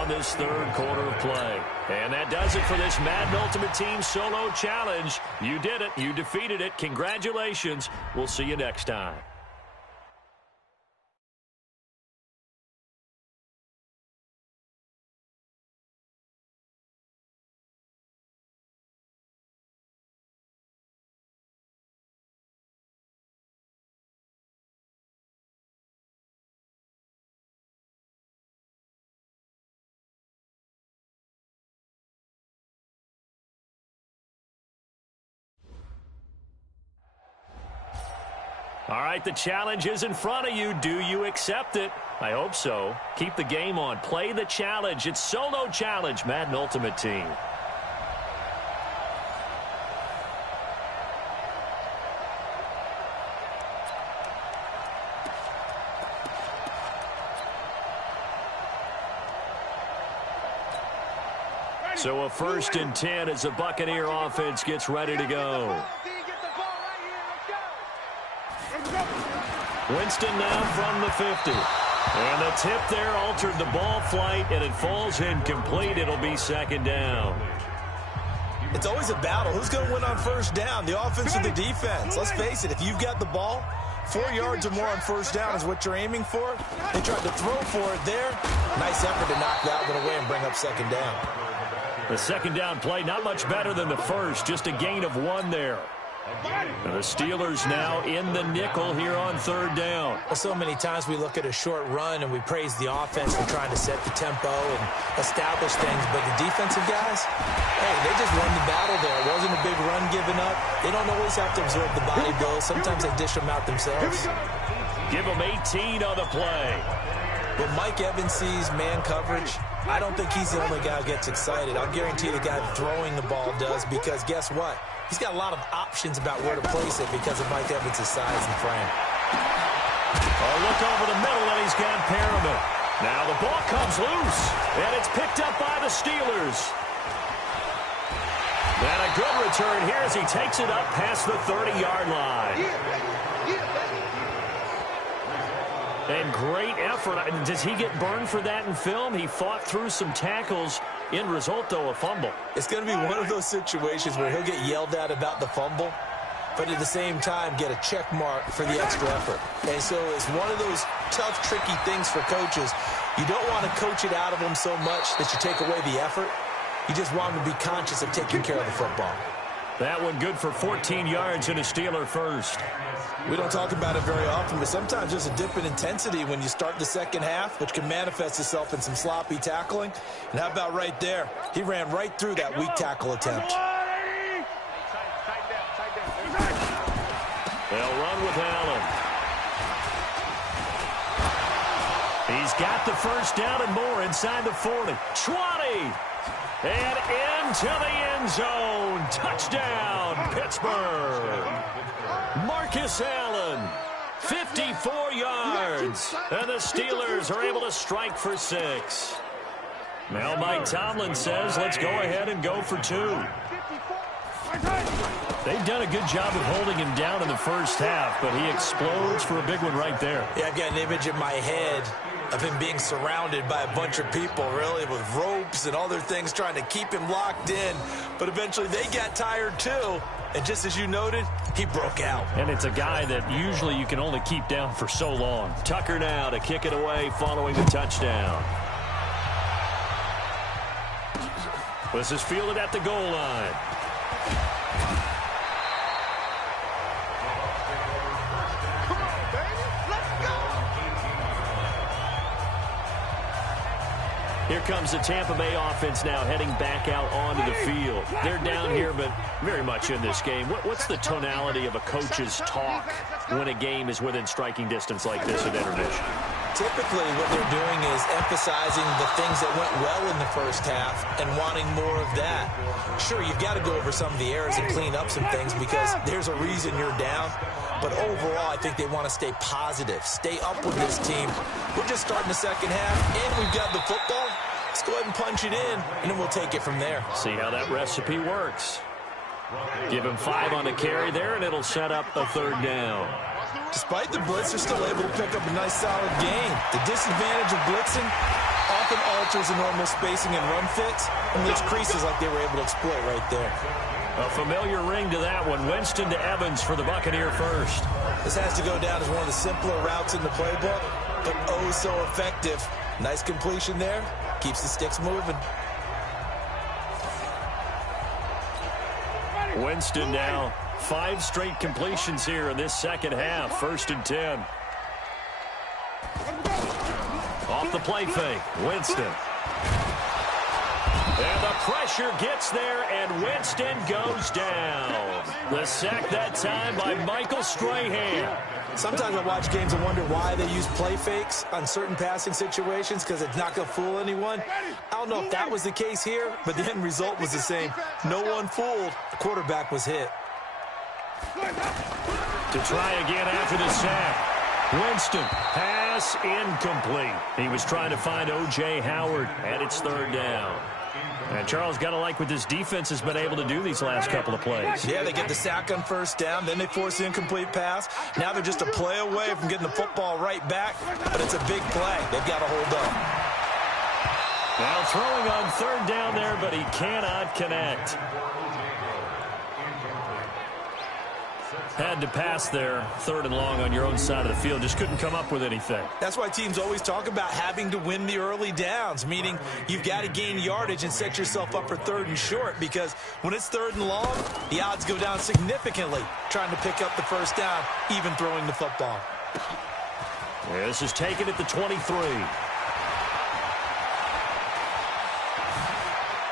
on this third quarter of play. And that does it for this Madden Ultimate Team Solo Challenge. You did it. You defeated it. Congratulations. We'll see you next time. All right, the challenge is in front of you. Do you accept it? I hope so. Keep the game on. Play the challenge. It's Solo Challenge, Madden Ultimate Team. So a 1st and 10 as the Buccaneer offense gets ready to go. Winston now from the 50. And the tip there altered the ball flight, and it falls incomplete. It'll be 2nd down. It's always a battle. Who's going to win on first down, the offense or the defense? Let's face it, if you've got the ball, 4 yards or more on first down is what you're aiming for. They tried to throw for it there. Nice effort to knock that one away and bring up 2nd down. The 2nd down play, not much better than the first, just a gain of 1 there. And the Steelers now in the nickel here on third down. Well, so many times we look at a short run and we praise the offense for trying to set the tempo and establish things. But the defensive guys, hey, they just won the battle there. It wasn't a big run given up. They don't always have to absorb the body blows. Sometimes they dish them out themselves. Give them 18 on the play. When Mike Evans sees man coverage, I don't think he's the only guy who gets excited. I'll guarantee the guy throwing the ball does, because guess what? He's got a lot of options about where to place it because of Mike Evans' size and frame. A look over the middle, and he's got Perriman. Now the ball comes loose, and it's picked up by the Steelers. And a good return here as he takes it up past the 30-yard line. And great effort. Does he get burned for that in film? He fought through some tackles. End result, though, a fumble. It's going to be one of those situations where he'll get yelled at about the fumble, but at the same time get a check mark for the extra effort. And so it's one of those tough, tricky things for coaches. You don't want to coach it out of them so much that you take away the effort. You just want them to be conscious of taking care of the football. That one good for 14 yards and a Steeler first. We don't talk about it very often, but sometimes there's a dip in intensity when you start the second half, which can manifest itself in some sloppy tackling. And how about right there? He ran right through that weak tackle attempt. They'll run with Allen. He's got the first down and more inside the 40. 20! And into the end zone. Touchdown, Pittsburgh. Marcus Allen, 54 yards. And the Steelers are able to strike for 6. Now Mike Tomlin says, let's go ahead and go for 2. They've done a good job of holding him down in the first half, but he explodes for a big one right there. Yeah, I've got an image in my head of him being surrounded by a bunch of people, really, with ropes and other things trying to keep him locked in. But eventually they got tired, too. And just as you noted, he broke out. And it's a guy that usually you can only keep down for so long. Tucker now to kick it away following the touchdown. This is fielded at the goal line. Here comes the Tampa Bay offense now heading back out onto the field. They're down here, but very much in this game. What's the tonality of a coach's talk when a game is within striking distance like this at intermission? Typically, what they're doing is emphasizing the things that went well in the first half and wanting more of that. Sure, you've got to go over some of the errors and clean up some things because there's a reason you're down. But overall, I think they want to stay positive, stay up with this team. We're just starting the second half, and we've got the football. Let's go ahead and punch it in, and then we'll take it from there. See how that recipe works. Give him 5 on the carry there, and it'll set up a third down. Despite the blitz, they're still able to pick up a nice, solid gain. The disadvantage of blitzing often alters the normal spacing and run fits and leaves creases like they were able to exploit right there. A familiar ring to that one. Winston to Evans for the Buccaneer first. This has to go down as one of the simpler routes in the playbook, but oh so effective. Nice completion there. Keeps the sticks moving. Winston now. 5 straight completions here in this second half. 1st and 10. Off the play fake. Winston. And the pressure gets there, and Winston goes down. The sack that time by Michael Strahan. Sometimes I watch games and wonder why they use play fakes on certain passing situations because it's not going to fool anyone. I don't know if that was the case here, but the end result was the same. No one fooled. The quarterback was hit. To try again after the sack. Winston, pass incomplete. He was trying to find O.J. Howard, and it's 3rd down. And Charles, got to like what this defense has been able to do these last couple of plays. Yeah, they get the sack on 1st down, then they force the incomplete pass. Now they're just a play away from getting the football right back, but it's a big play. They've got to hold up. Now throwing on 3rd down there, but he cannot connect. Had to pass there, 3rd and long on your own side of the field. Just couldn't come up with anything. That's why teams always talk about having to win the early downs, meaning you've got to gain yardage and set yourself up for 3rd and short, because when it's 3rd and long, the odds go down significantly trying to pick up the first down, even throwing the football. Yeah, this is taken at the 23.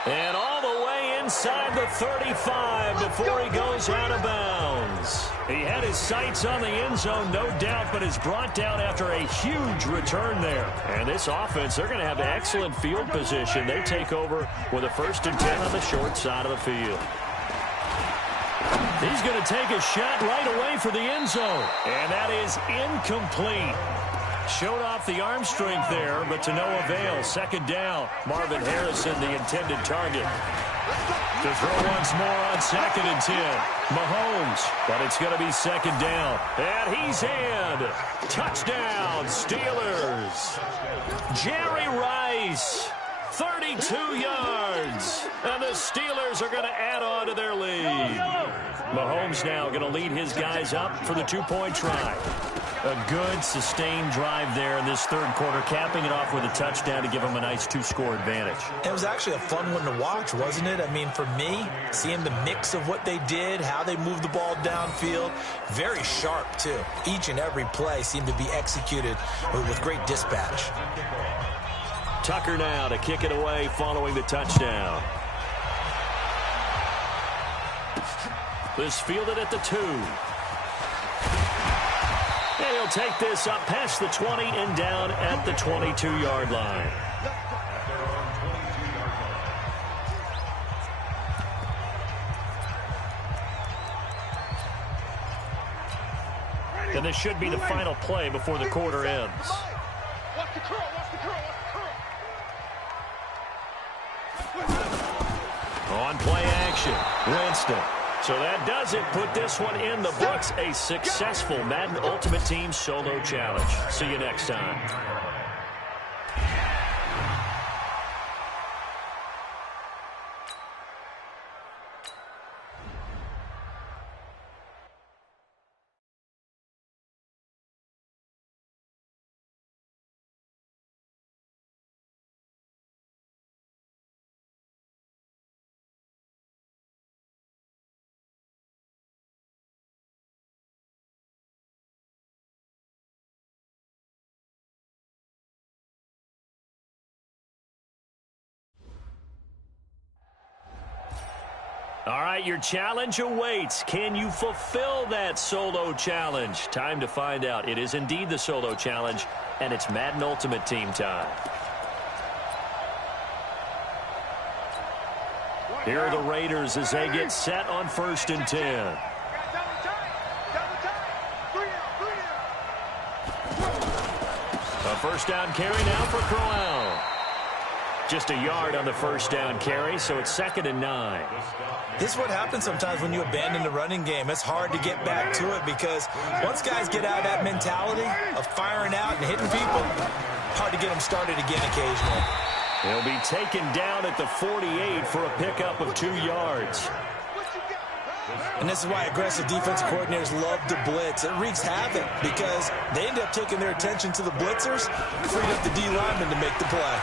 And all the way inside the 35 before he goes out of bounds. He had his sights on the end zone, no doubt, but is brought down after a huge return there. And this offense, they're going to have excellent field position. They take over with a 1st and 10 on the short side of the field. He's going to take a shot right away for the end zone. And that is incomplete. Showed off the arm strength there, but to no avail. 2nd down. Marvin Harrison, the intended target. To throw once more on 2nd and 10. Mahomes, but it's going to be 2nd down. And he's in. Touchdown, Steelers. Jerry Rice, 32 yards. And the Steelers are going to add on to their lead. Mahomes now going to lead his guys up for the 2-point try. A good, sustained drive there in this 3rd quarter, capping it off with a touchdown to give them a nice 2-score advantage. It was actually a fun one to watch, wasn't it? I mean, for me, seeing the mix of what they did, how they moved the ball downfield, very sharp, too. Each and every play seemed to be executed with great dispatch. Tucker now to kick it away following the touchdown. This fielded at the 2. And he'll take this up past the 20 and down at the 22-yard line. And this should be the final play before the quarter ends. On play action, Winston. So that does it. Put this one in the books. A successful Madden Ultimate Team solo challenge. See you next time. All right, your challenge awaits. Can you fulfill that solo challenge? Time to find out. It is indeed the solo challenge, and it's Madden Ultimate Team time. Here are the Raiders as they get set on 1st and 10. A 1st down carry now for Crowell. Just a yard on the 1st down carry, so it's 2nd and 9. This is what happens sometimes when you abandon the running game. It's hard to get back to it because once guys get out of that mentality of firing out and hitting people, hard to get them started again occasionally. He'll be taken down at the 48 for a pickup of 2 yards. And this is why aggressive defensive coordinators love to blitz. It wreaks havoc because they end up taking their attention to the blitzers, freed up the D lineman to make the play.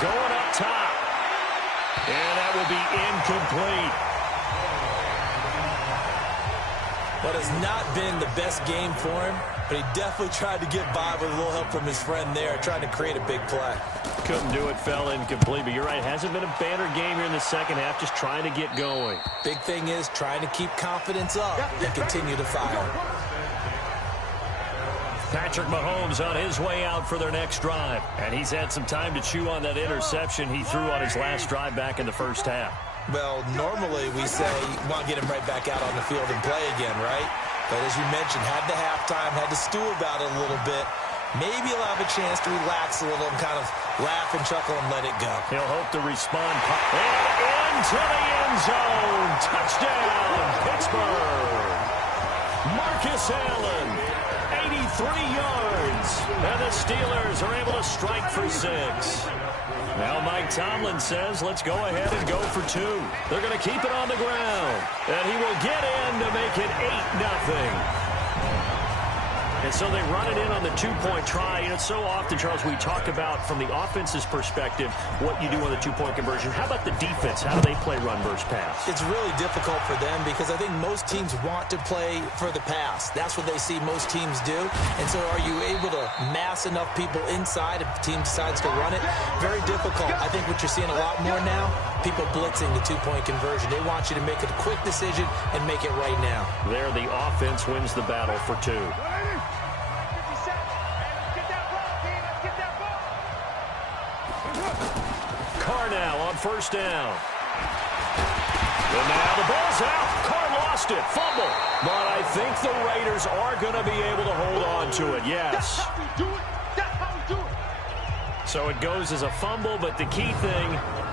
Going up top. And that will be incomplete. What has not been the best game for him, but he definitely tried to get by with a little help from his friend there, trying to create a big play. Couldn't do it, fell incomplete, but you're right, hasn't been a banner game here in the second half, just trying to get going. Big thing is trying to keep confidence up and continue to fire. Patrick Mahomes on his way out for their next drive. And he's had some time to chew on that interception he threw on his last drive back in the first half. Well, normally we say you want to get him right back out on the field and play again, right? But as you mentioned, had the halftime, had to stew about it a little bit. Maybe he'll have a chance to relax a little and kind of laugh and chuckle and let it go. He'll hope to respond. And into the end zone. Touchdown, Pittsburgh. Marcus Allen. yards. And the Steelers are able to strike for 6. Now Mike Tomlin says, let's go ahead and go for 2. They're going to keep it on the ground. And he will get in to make it 8-0. And so they run it in on the 2-point try. You know, so often, Charles, we talk about, from the offense's perspective, what you do on the 2-point conversion. How about the defense? How do they play run versus pass? It's really difficult for them because I think most teams want to play for the pass. That's what they see most teams do. And so are you able to mass enough people inside if the team decides to run it? Very difficult. I think what you're seeing a lot more now, people blitzing the 2-point conversion. They want you to make a quick decision and make it right now. There, the offense wins the battle for 2. Carr now on first down. And now the ball's out. Carr lost it. Fumble. But I think the Raiders are going to be able to hold on to it. Yes. That's how we do it. That's how we do it. So it goes as a fumble, but the key thing,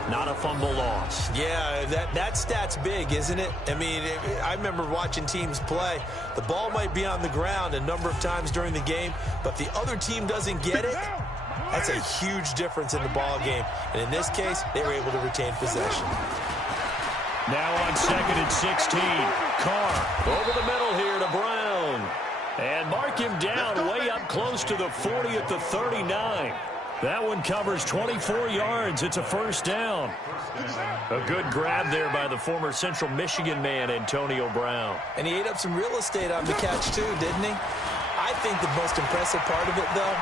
not a fumble loss. Yeah, that stat's big, isn't it? I mean, I remember watching teams play. The ball might be on the ground a number of times during the game, but the other team doesn't get it. That's a huge difference in the ball game. And in this case, they were able to retain possession. Now on 2nd and 16. Carr over the middle here to Brown. And mark him down way up close to the 40 at the 39. That one covers 24 yards. It's a first down. A good grab there by the former Central Michigan man, Antonio Brown. And he ate up some real estate on the catch, too, didn't he? I think the most impressive part of it, though,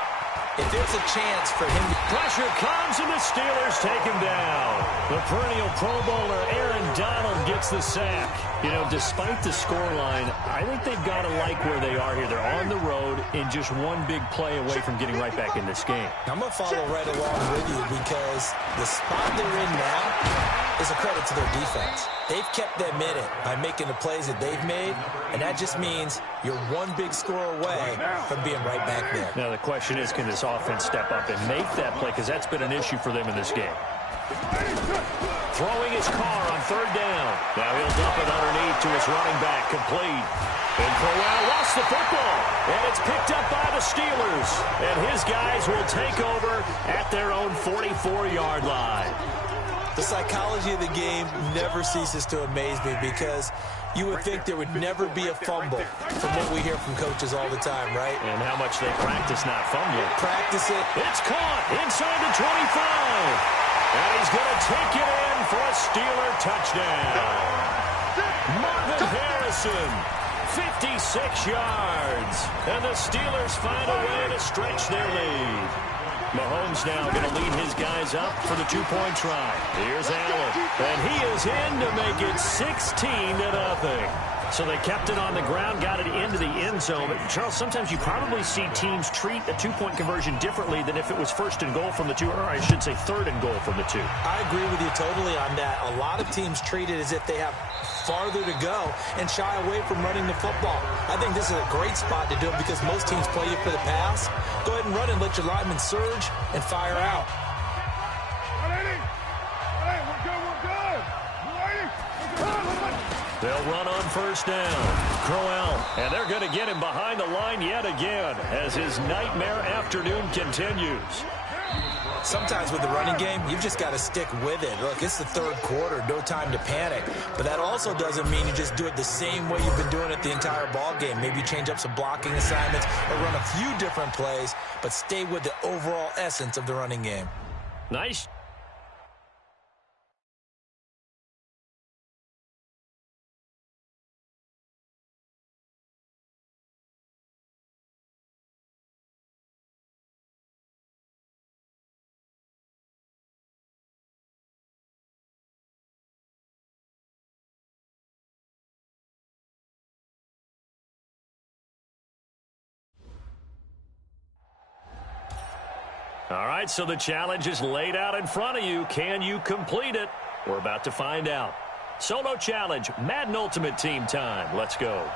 if there's a chance for him to... Pressure comes, and the Steelers take him down. The perennial Pro Bowler Aaron Donald gets the sack. You know, despite the scoreline, I think they've got to like where they are here. They're on the road and just one big play away from getting right back in this game. I'm going to follow right along with you because the spot they're in now is a credit to their defense. They've kept them in it by making the plays that they've made, and that just means you're one big score away from being right back there. Now the question is, can this offense step up and make that play? Because that's been an issue for them in this game. Throwing his Carr on 3rd down. Now he'll dump it underneath to his running back, complete. And Crowell lost the football. And it's picked up by the Steelers. And his guys will take over at their own 44-yard line. The psychology of the game never ceases to amaze me because you would think there would never be a fumble from what we hear from coaches all the time, right? And how much they practice not fumbling. Practice it. It's caught inside the 25. And he's going to take it in for a Steeler touchdown. Marvin Harrison, 56 yards. And the Steelers find a way to stretch their lead. Mahomes now going to lead his guys up for the 2-point try. Here's Allen. And he is in to make it 16-0. So they kept it on the ground, got it into the end zone. But Charles, sometimes you probably see teams treat a 2-point conversion differently than if it was 1st and goal from the 2, or I should say 3rd and goal from the 2. I agree with you totally on that. A lot of teams treat it as if they have farther to go and shy away from running the football. I think this is a great spot to do it because most teams play you for the pass. Go ahead and run and let your linemen surge and fire out. They'll run on 1st down. Crowell, and they're going to get him behind the line yet again as his nightmare afternoon continues. Sometimes with the running game, you've just got to stick with it. Look, it's the 3rd quarter, no time to panic. But that also doesn't mean you just do it the same way you've been doing it the entire ball game. Maybe change up some blocking assignments or run a few different plays, but stay with the overall essence of the running game. Nice. All right, so the challenge is laid out in front of you. Can you complete it? We're about to find out. Solo challenge, Madden Ultimate Team time. Let's go.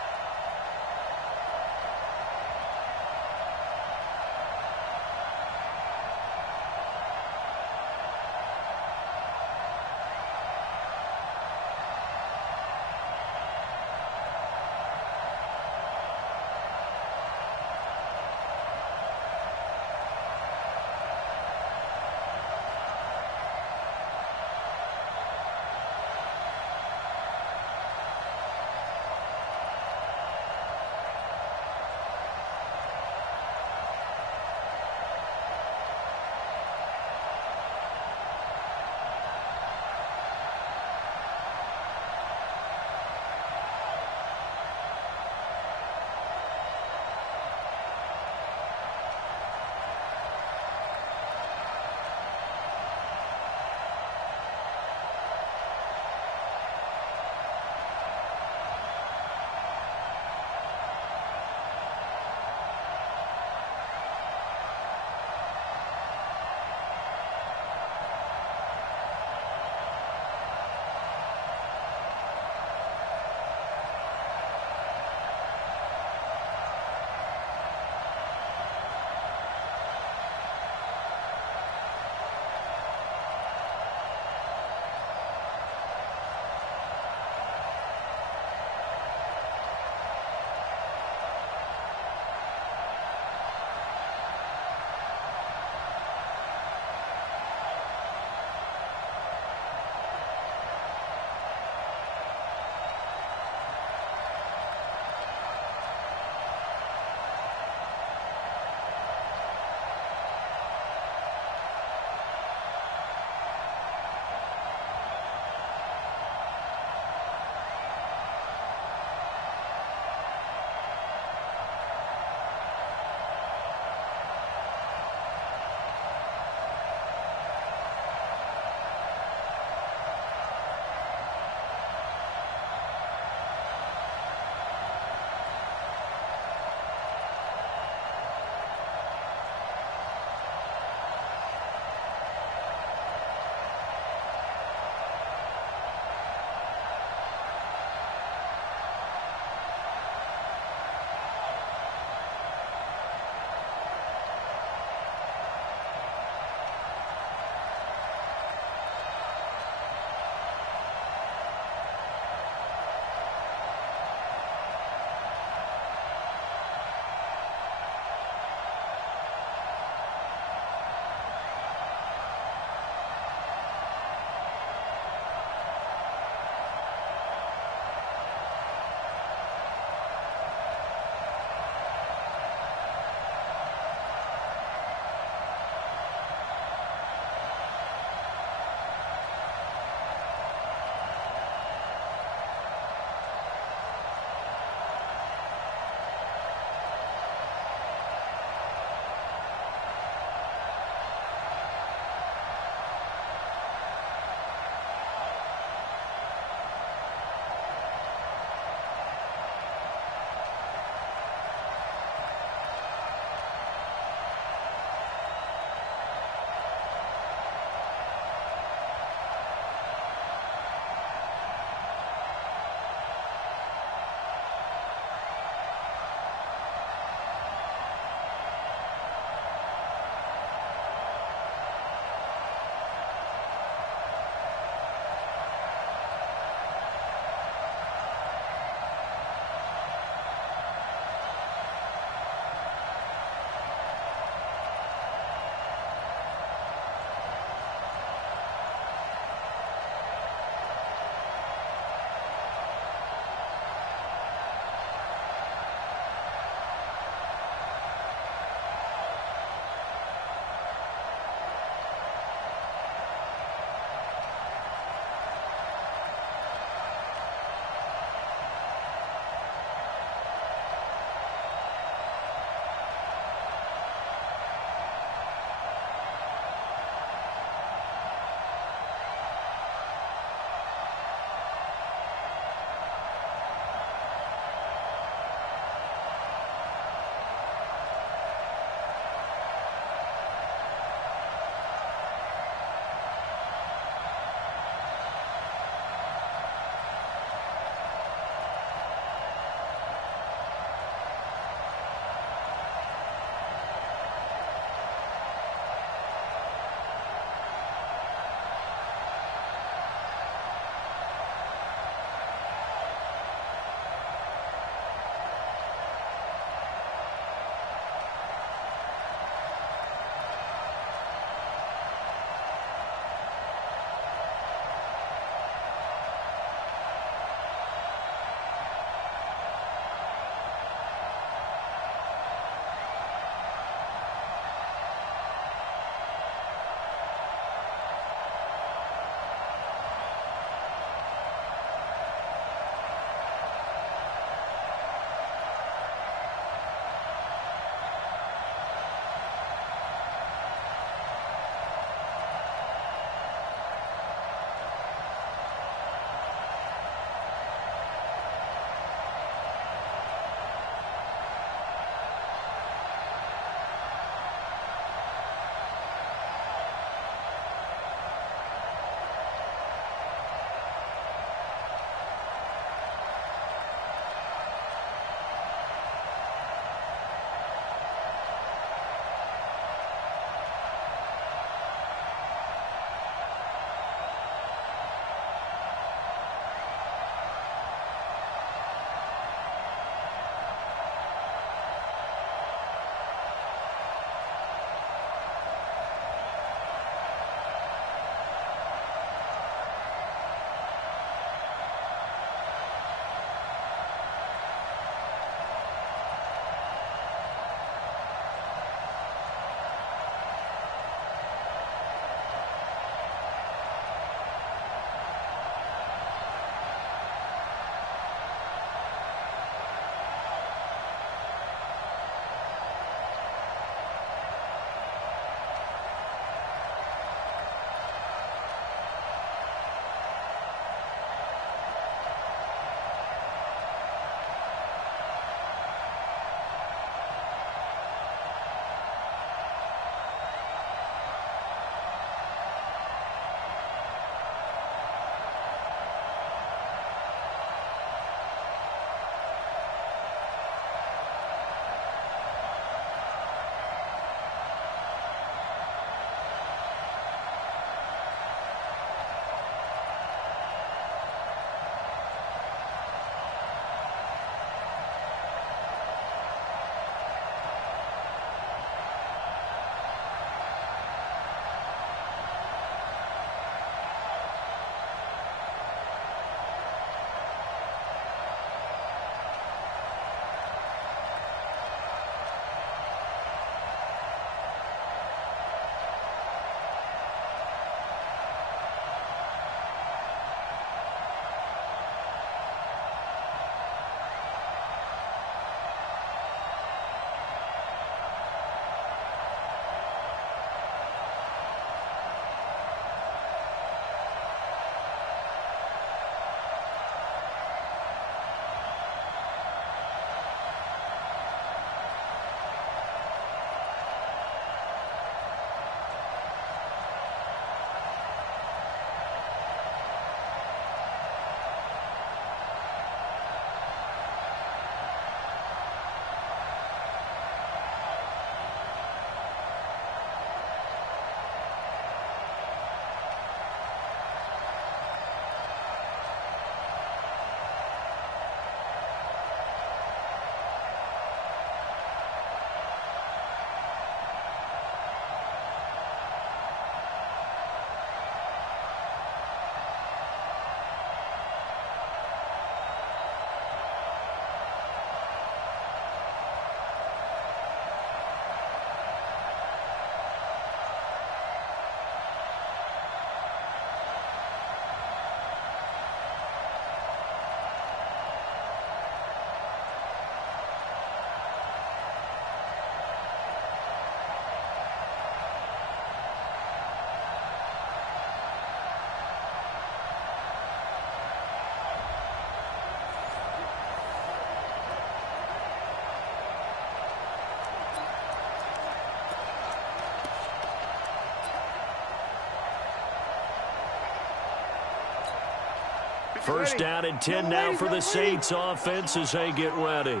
First down and 10 now for the Saints offense as they get ready.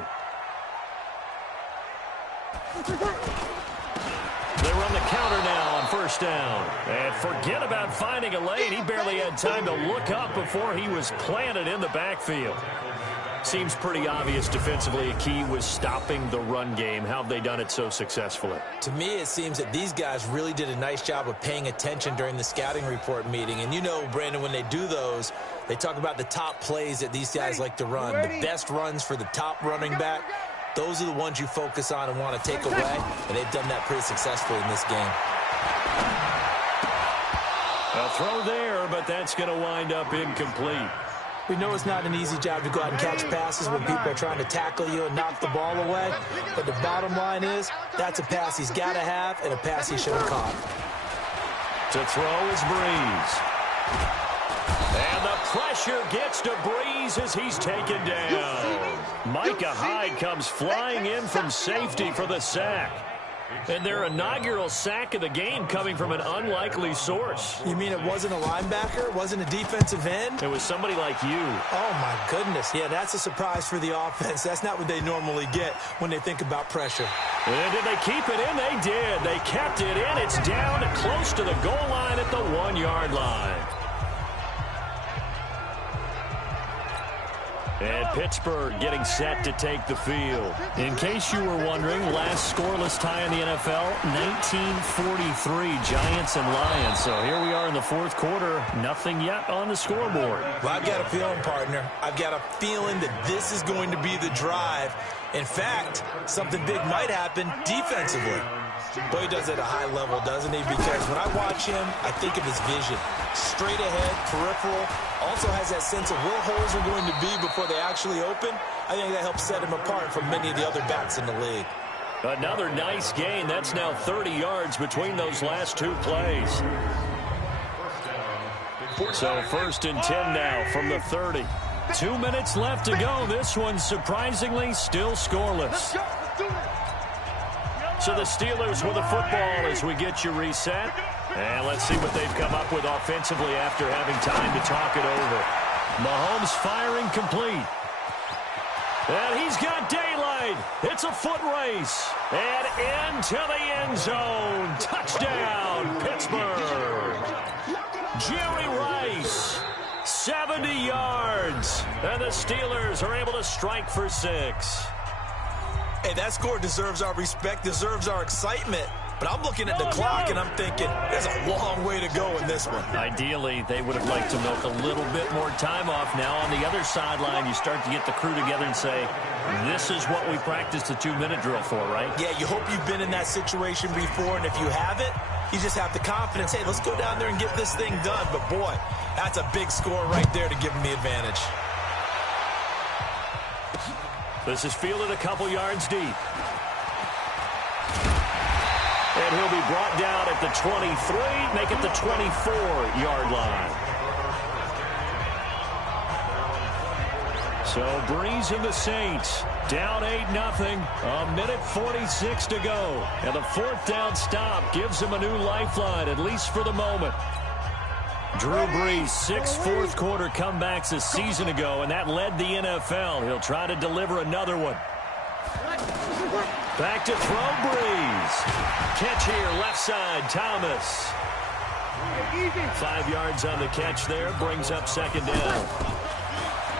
They run the counter now on first down. And forget about finding a lane. He barely had time to look up before he was planted in the backfield. Seems pretty obvious defensively a key was stopping the run game. How have they done it so successfully? To me, it seems that these guys really did a nice job of paying attention during the scouting report meeting. And you know, Brandon, when they do those, they talk about the top plays that these guys like to run. The best runs for the top running back. Those are the ones you focus on and want to take away. And they've done that pretty successfully in this game. A throw there, but that's going to wind up incomplete. We know it's not an easy job to go out and catch passes when people are trying to tackle you and knock the ball away. But the bottom line is, that's a pass he's got to have and a pass he should have caught. To throw is Breeze. And the pressure gets to Breeze as he's taken down. Micah Hyde comes flying in from safety for the sack. And their inaugural sack of the game coming from an unlikely source. You mean it wasn't a linebacker? It wasn't a defensive end? It was somebody like you. Oh, my goodness. Yeah, that's a surprise for the offense. That's not what they normally get when they think about pressure. And did they keep it in? They did. They kept it in. It's down close to the goal line at the 1-yard line. And Pittsburgh getting set to take the field. In case you were wondering, last scoreless tie in the NFL, 1943, Giants and Lions. So here we are in the fourth quarter, nothing yet on the scoreboard. Well, I've got a feeling, partner. I've got a feeling that this is going to be the drive. In fact, something big might happen defensively. Boy, he does it at a high level, doesn't he? Because when I watch him, I think of his vision. Straight ahead, peripheral. Also has that sense of where holes are going to be before they actually open. I think that helps set him apart from many of the other backs in the league. Another nice gain. That's now 30 yards between those last two plays. So first and 10 now from the 30. 2 minutes left to go. This one surprisingly still scoreless. So the Steelers with the football as we get you reset. And let's see what they've come up with offensively after having time to talk it over. Mahomes firing complete. And he's got daylight. It's a foot race. And into the end zone. Touchdown, Pittsburgh. Jerry Rice, 70 yards. And the Steelers are able to strike for 6. Hey, that score deserves our respect, deserves our excitement. But I'm looking at the clock, and I'm thinking, there's a long way to go in this one. Ideally, they would have liked to milk a little bit more time off. Now, on the other sideline, you start to get the crew together and say, this is what we practiced the 2-minute drill for, right? Yeah, you hope you've been in that situation before, and if you haven't, you just have the confidence, hey, let's go down there and get this thing done. But, boy, that's a big score right there to give them the advantage. This is fielded a couple yards deep. And he'll be brought down at the 23, make it the 24-yard line. So Breeze and the Saints down 8-0. A minute 46 to go. And the fourth down stop gives them a new lifeline, at least for the moment. Drew Brees, 6 fourth-quarter comebacks a season ago, and that led the NFL. He'll try to deliver another one. Back to throw, Breeze. Catch here, left side, Thomas. 5 yards on the catch there, brings up second down.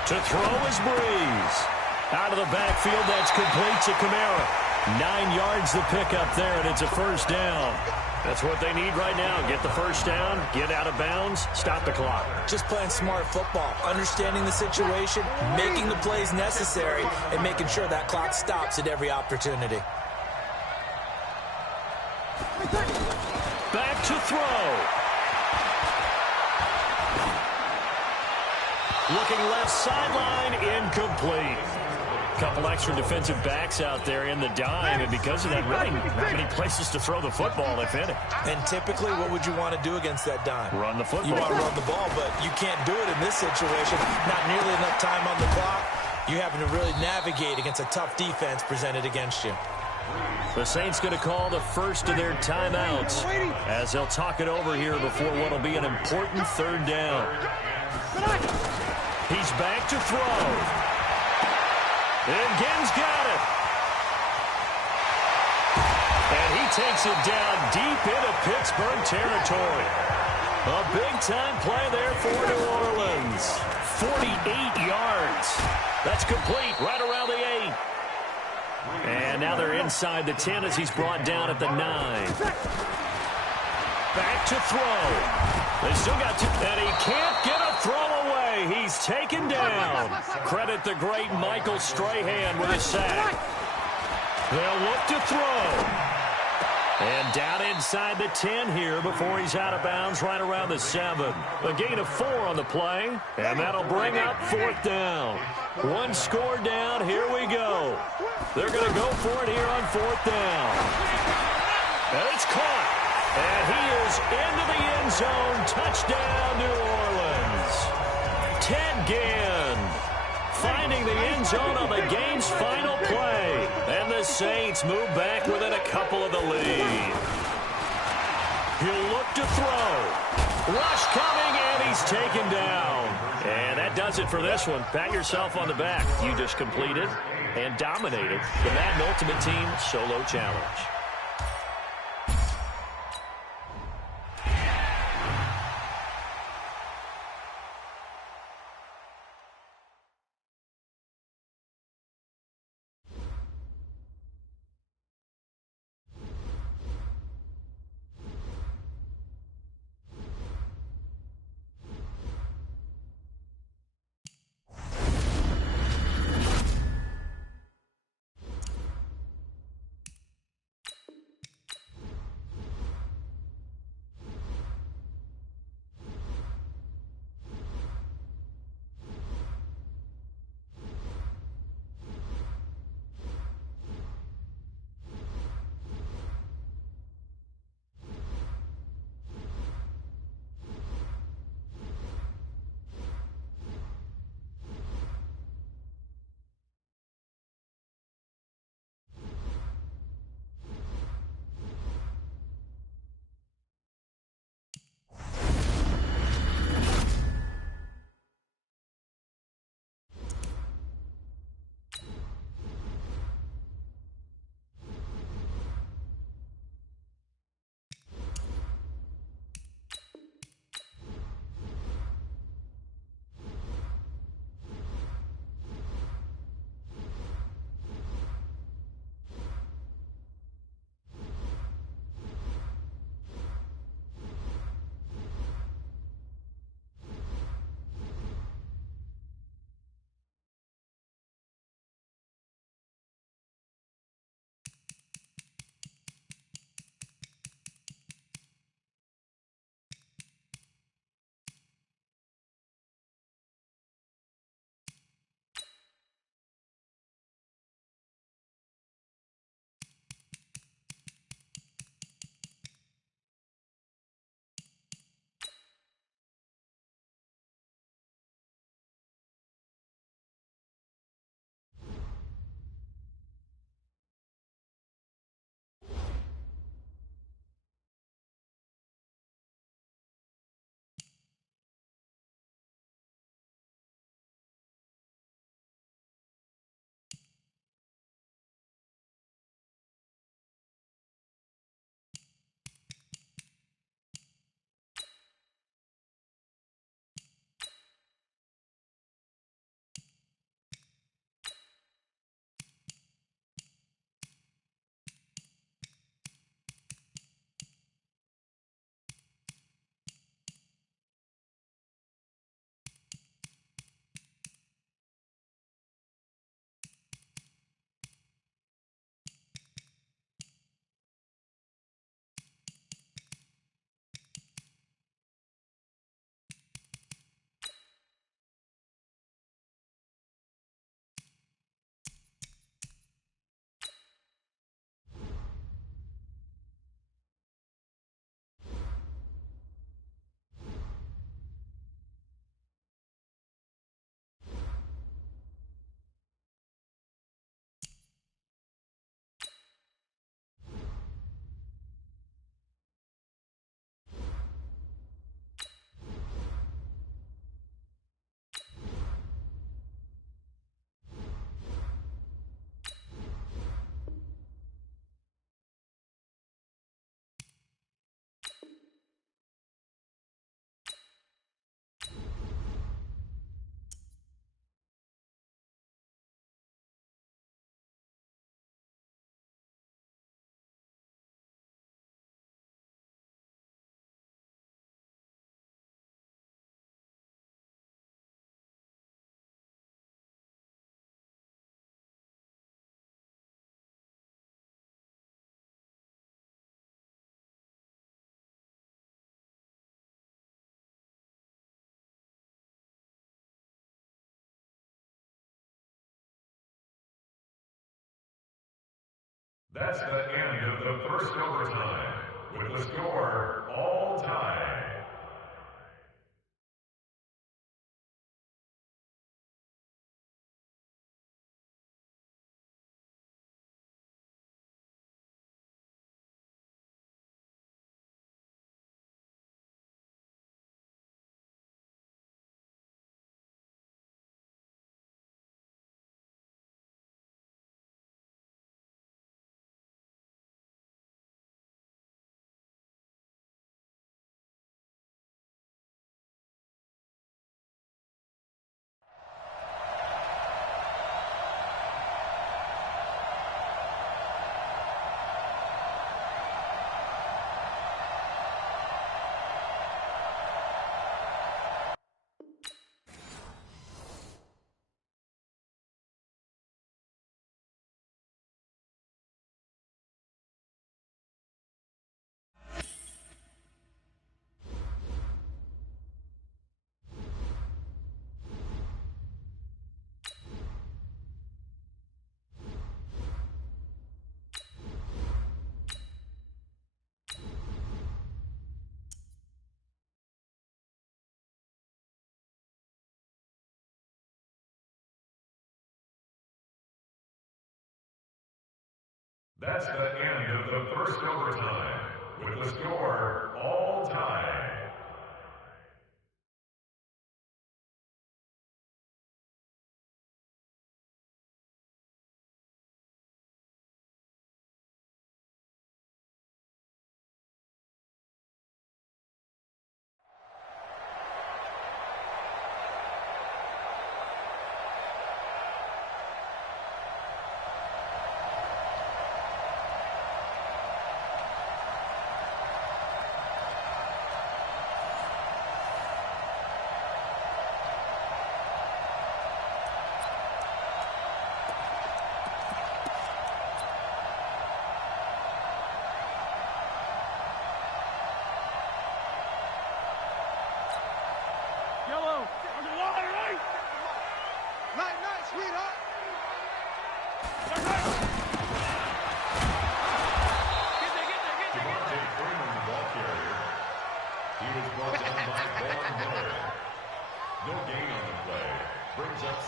To throw is Breeze. Out of the backfield, that's complete to Kamara. 9 yards the pickup there, and it's a first down. That's what they need right now. Get the first down, get out of bounds, stop the clock. Just playing smart football, understanding the situation, making the plays necessary, and making sure that clock stops at every opportunity. Back to throw. Looking left sideline, incomplete. Couple extra defensive backs out there in the dime, and because of that, really not many places to throw the football, if any. And typically, what would you want to do against that dime? Run the football. You want to run the ball, but you can't do it in this situation. Not nearly enough time on the clock. You having to really navigate against a tough defense presented against you. The Saints going to call the first of their timeouts as they'll talk it over here before what will be an important third down. He's back to throw. And Ginn's got it. And he takes it down deep into Pittsburgh territory. A big-time play there for New Orleans. 48 yards. That's complete right around the 8. And now they're inside the 10 as he's brought down at the 9. Back to throw. They still got two, and he can't get a throw away. He's taken down. Credit the great Michael Strahan with a sack. They'll look to throw. And down inside the 10 here before he's out of bounds right around the 7. A gain of 4 on the play, and that'll bring up 4th down. One score down, here we go. They're going to go for it here on 4th down. And it's caught. And he is into the end zone. Touchdown, New Orleans. Ted Ginn finding the end zone on the game's final play. And the Saints move back within a couple of the lead. He'll look to throw. Rush coming, and he's taken down. And that does it for this one. Pat yourself on the back. You just completed and dominated the Madden Ultimate Team Solo Challenge. That's the end of the first overtime, with the score all tied. That's the end of the first overtime, with the score all tied.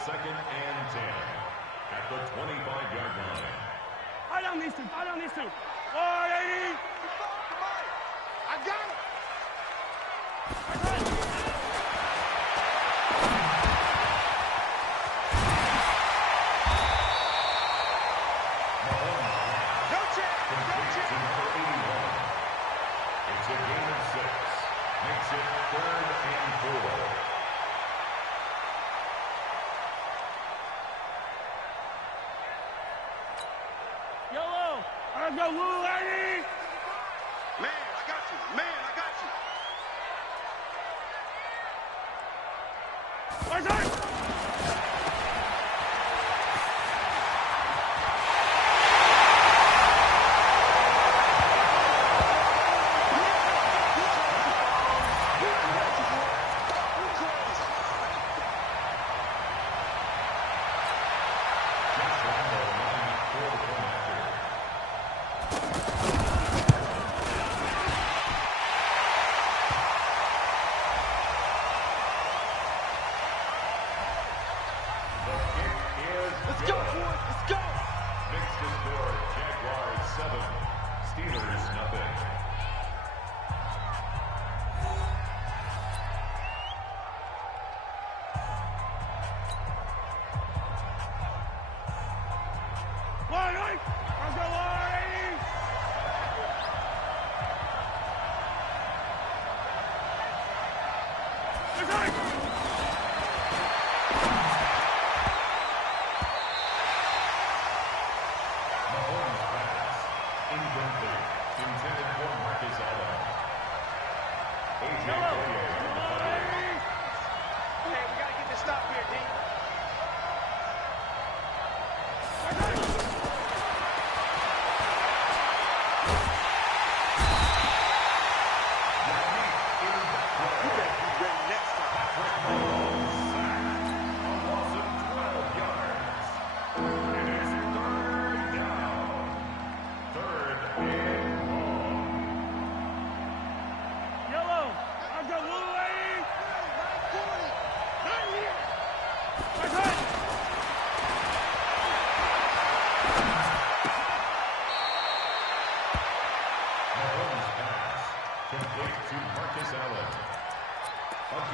Second and 10 at the 25-yard line. I don't need to. 480. I got it. No chance. Completes number 81. It's a gain of 6. Makes it 3rd and 4. Let's go, Lou, lady! Man, I got you. Let's go!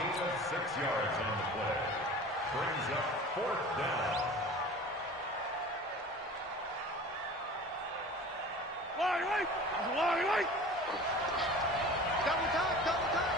gain of 6 yards on the play. Brings up 4th down. Double time, double time.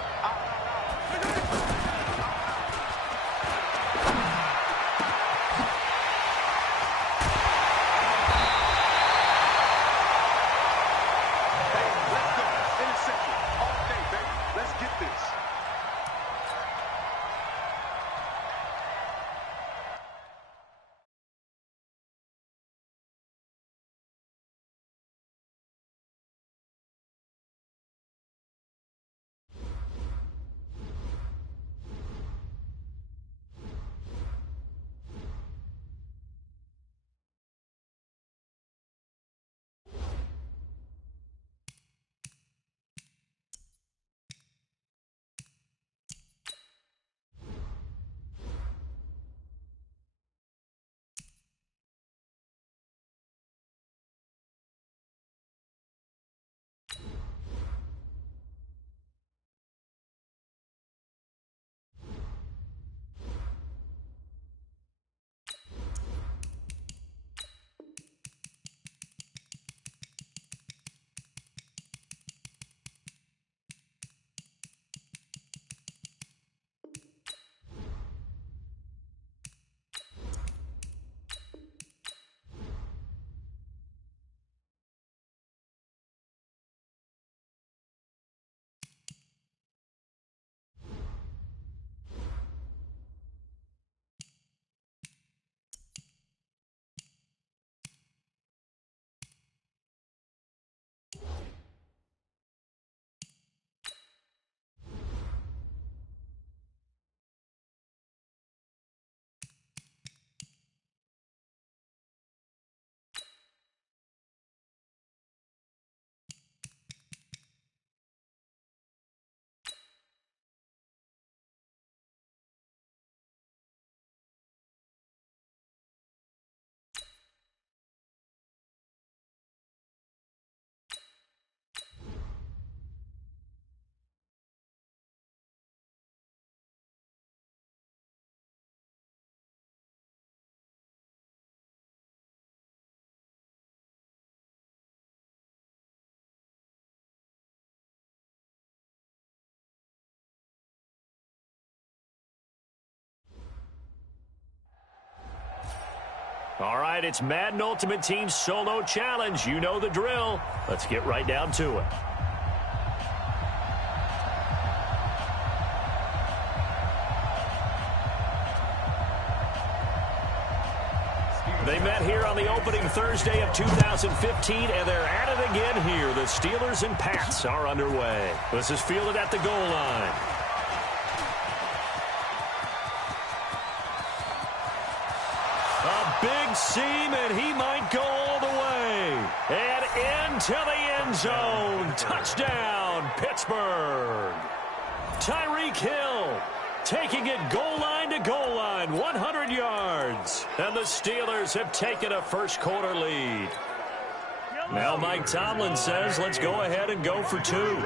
All right, it's Madden Ultimate Team Solo Challenge. You know the drill. Let's get right down to it. They met here on the opening Thursday of 2015, and they're at it again here. The Steelers and Pats are underway. This is fielded at the goal line. A big seam, and he might go all the way. And into the end zone. Touchdown, Pittsburgh. Tyreek Hill taking it goal line to goal line, 100 yards. And the Steelers have taken a first quarter lead. Now Mike Tomlin says, let's go ahead and go for two.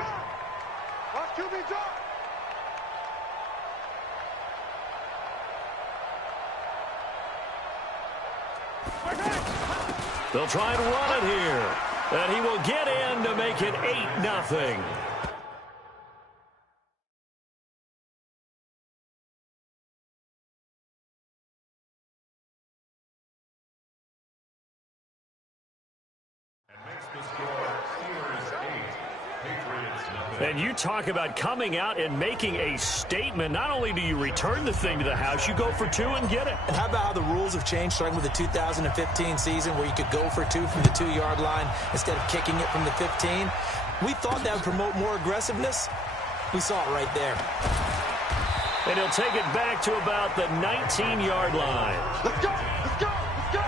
They'll try and run it here. And he will get in to make it 8-0. And you talk about coming out and making a statement. Not only do you return the thing to the house, you go for two and get it. And how about how the rules have changed starting with the 2015 season where you could go for two from the 2-yard line instead of kicking it from the 15? We thought that would promote more aggressiveness. We saw it right there. And he'll take it back to about the 19-yard line. Let's go! Let's go! Let's go!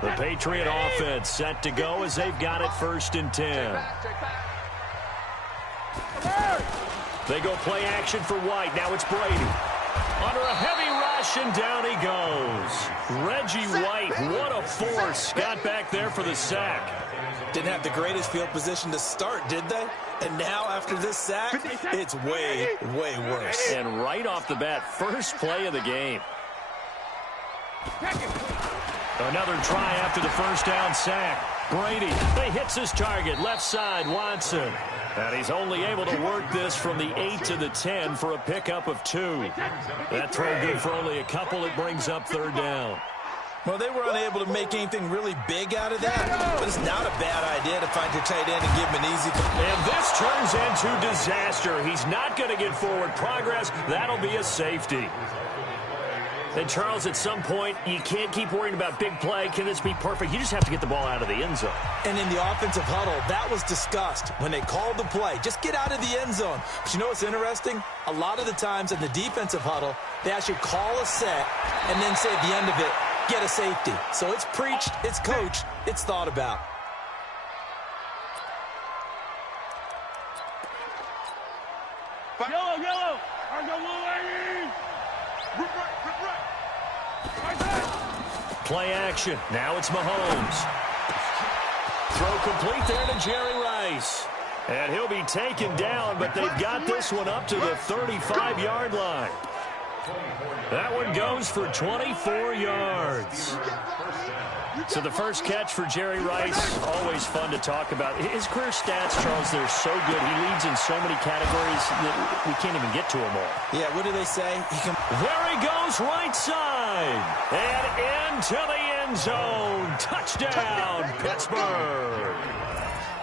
The Patriot offense set to go as they've got it 1st and 10. They go play action for White. Now it's Brady. Under a heavy rush. rush, and down he goes. Reggie White, what a force. Got back there for the sack. Didn't have the greatest field position to start, did they? And now, after this sack, it's way, way worse. And right off the bat, first play of the game. Another try after the first down sack. Brady, he hits his target, left side, Watson. And he's only able to work this from the 8 to the 10 for a pickup of 2. That throw good for only a couple. It brings up third down. Well, they were unable to make anything really big out of that, but it's not a bad idea to find your tight end and give him an easy. And this turns into disaster. He's not going to get forward progress. That'll be a safety. And, Charles, at some point, you can't keep worrying about big play. Can this be perfect? You just have to get the ball out of the end zone. And in the offensive huddle, that was discussed when they called the play. Just get out of the end zone. But you know what's interesting? A lot of the times in the defensive huddle, they actually call a set and then say at the end of it, get a safety. So it's preached, it's coached, it's thought about. Yellow, yellow. I go ladies. Play action. Now it's Mahomes. Throw complete there to Jerry Rice. And he'll be taken down, but they've got this one up to the 35-yard line. That one goes for 24 yards. So the first catch for Jerry Rice, always fun to talk about. His career stats, Charles, they're so good. He leads in so many categories that we can't even get to them all. Yeah, what do they say? There he goes, right side. And into the end zone. Touchdown, Pittsburgh.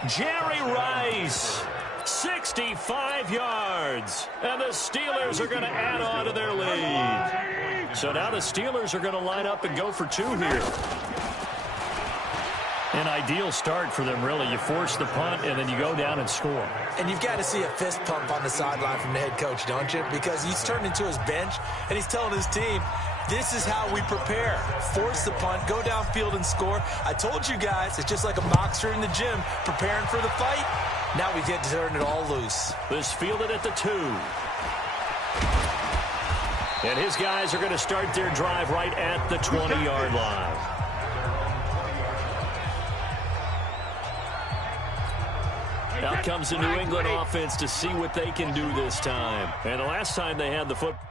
Jerry Rice, 65 yards. And the Steelers are going to add on to their lead. So now the Steelers are going to line up and go for 2 here. An ideal start for them, really. You force the punt, and then you go down and score. And you've got to see a fist pump on the sideline from the head coach, don't you? Because he's turned into his bench, and he's telling his team, this is how we prepare. Force the punt, go downfield and score. I told you guys, it's just like a boxer in the gym preparing for the fight. Now we get to turn it all loose. This fielded at the 2. And his guys are going to start their drive right at the 20-yard line. Out comes the New England offense to see what they can do this time. And the last time they had the football.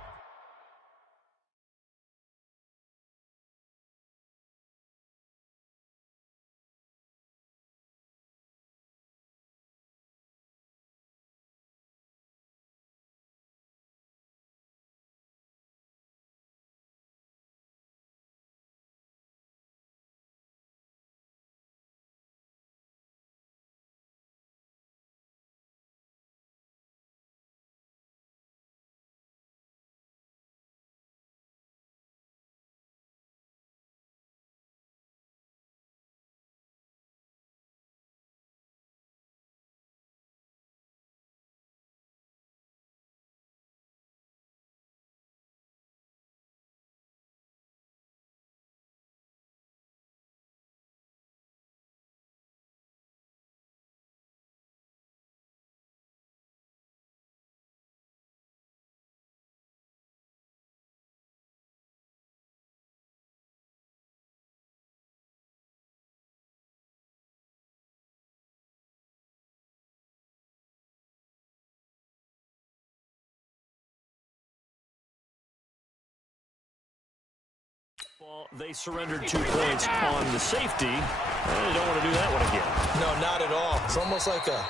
They surrendered 2 points on the safety. They don't want to do that one again. No, not at all. It's almost like a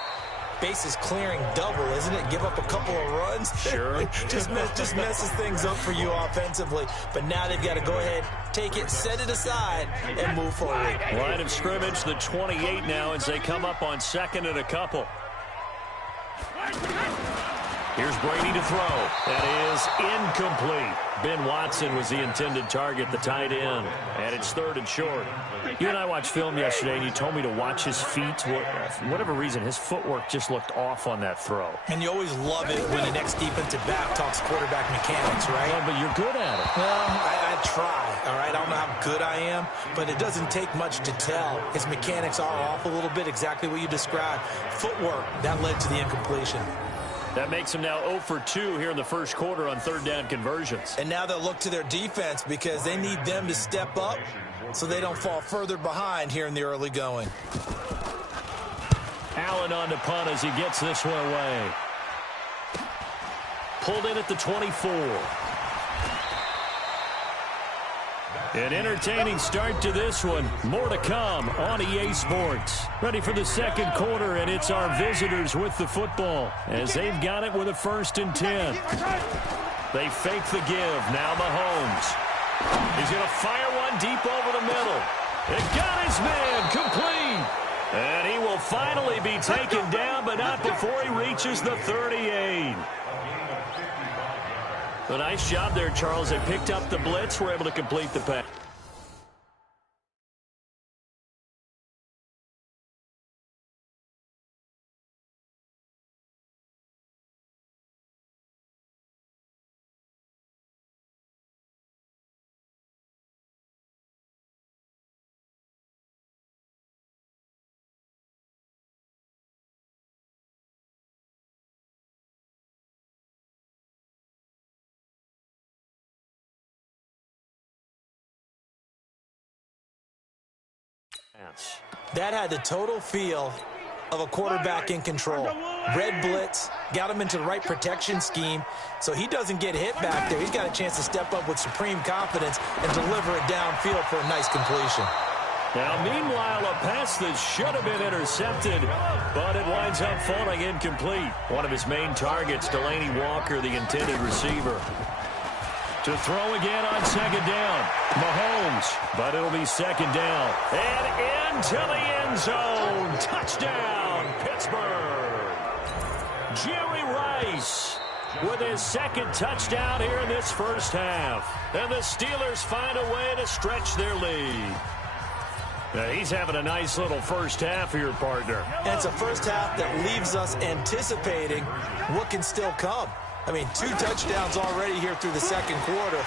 bases clearing double, isn't it? Give up a couple of runs. Sure. just messes things up for you offensively. But now they've got to go ahead, take it, set it aside, and move forward. Line of scrimmage, the 28 now as they come up on 2nd and a couple. Here's Brady to throw. That is incomplete. Ben Watson was the intended target, the tight end. And it's 3rd and short. You and I watched film yesterday, and you told me to watch his feet. For whatever reason, his footwork just looked off on that throw. And you always love it when the next defensive back talks quarterback mechanics, right? Well, but you're good at it. Well, I try, all right? I don't know how good I am, but it doesn't take much to tell. His mechanics are off a little bit, exactly what you described. Footwork, that led to the incompletion. That makes them now 0 for 2 here in the first quarter on third down conversions. And now they'll look to their defense because they need them to step up so they don't fall further behind here in the early going. Allen on to punt as he gets this one away. Pulled in at the 24. An entertaining start to this one. More to come on EA Sports. Ready for the second quarter, and it's our visitors with the football as they've got it with a 1st and 10. They fake the give. Now Mahomes. He's going to fire one deep over the middle. It got his man complete. And he will finally be taken down, but not before he reaches the 38. A nice job there, Charles. They picked up the blitz, were able to complete the pass. That had the total feel of a quarterback in control. Red blitz, got him into the right protection scheme, so he doesn't get hit back there. He's got a chance to step up with supreme confidence and deliver it downfield for a nice completion. Now, meanwhile, a pass that should have been intercepted, but it winds up falling incomplete. One of his main targets, Delaney Walker, the intended receiver. To throw again on second down. Mahomes, but it'll be second down. And into the end zone. Touchdown, Pittsburgh. Jerry Rice with his second touchdown here in this first half. And the Steelers find a way to stretch their lead. Now, he's having a nice little first half here, partner. And it's a first half that leaves us anticipating what can still come. I mean, 2 touchdowns already here through the second quarter.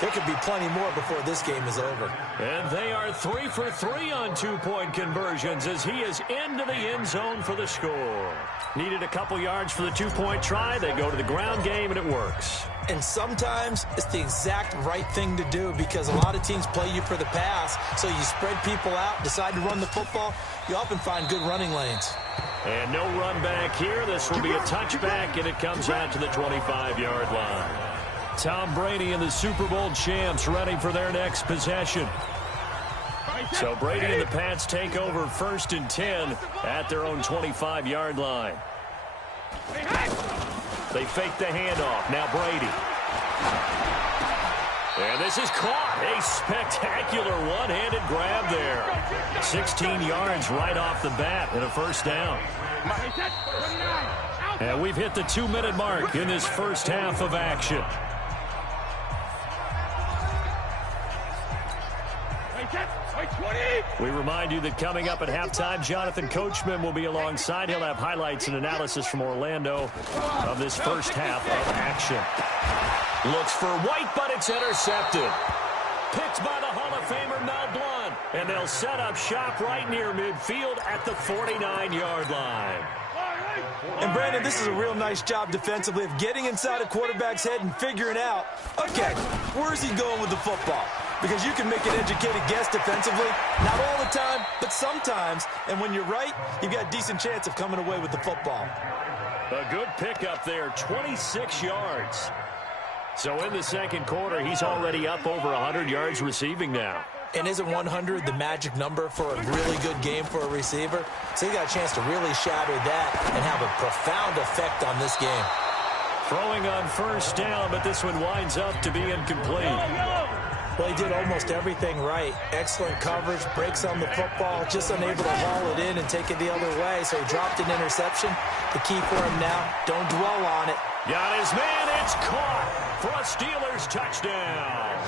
There could be plenty more before this game is over. And they are 3 for 3 on 2-point conversions as he is into the end zone for the score. Needed a couple yards for the 2-point try. They go to the ground game, and it works. And sometimes it's the exact right thing to do because a lot of teams play you for the pass. So you spread people out, decide to run the football. You often find good running lanes. And no run back here. This will be a touchback, and it comes out to the 25-yard line. Tom Brady and the Super Bowl champs ready for their next possession. So Brady and the Pats take over 1st and 10 at their own 25-yard line. They fake the handoff. Now Brady. And this is caught. A spectacular one-handed grab there. 16 yards right off the bat and a first down. And we've hit the 2-minute mark in this first half of action. We remind you that coming up at halftime, Jonathan Coachman will be alongside. He'll have highlights and analysis from Orlando of this first half of action. Looks for White, but it's intercepted. Picked by the Hall of Famer Mel Blount. And they'll set up shop right near midfield at the 49-yard line. And, Brandon, this is a real nice job defensively of getting inside a quarterback's head and figuring out, okay, where's he going with the football? Because you can make an educated guess defensively, not all the time, but sometimes. And when you're right, you've got a decent chance of coming away with the football. A good pickup there, 26 yards. So in the second quarter, he's already up over 100 yards receiving now. And isn't 100 the magic number for a really good game for a receiver? So he got a chance to really shatter that and have a profound effect on this game. Throwing on first down, but this one winds up to be incomplete. Well, he did almost everything right. Excellent coverage, breaks on the football, just unable to haul it in and take it the other way. So he dropped an interception. The key for him now, don't dwell on it. Got his man, it's caught for a Steelers touchdown.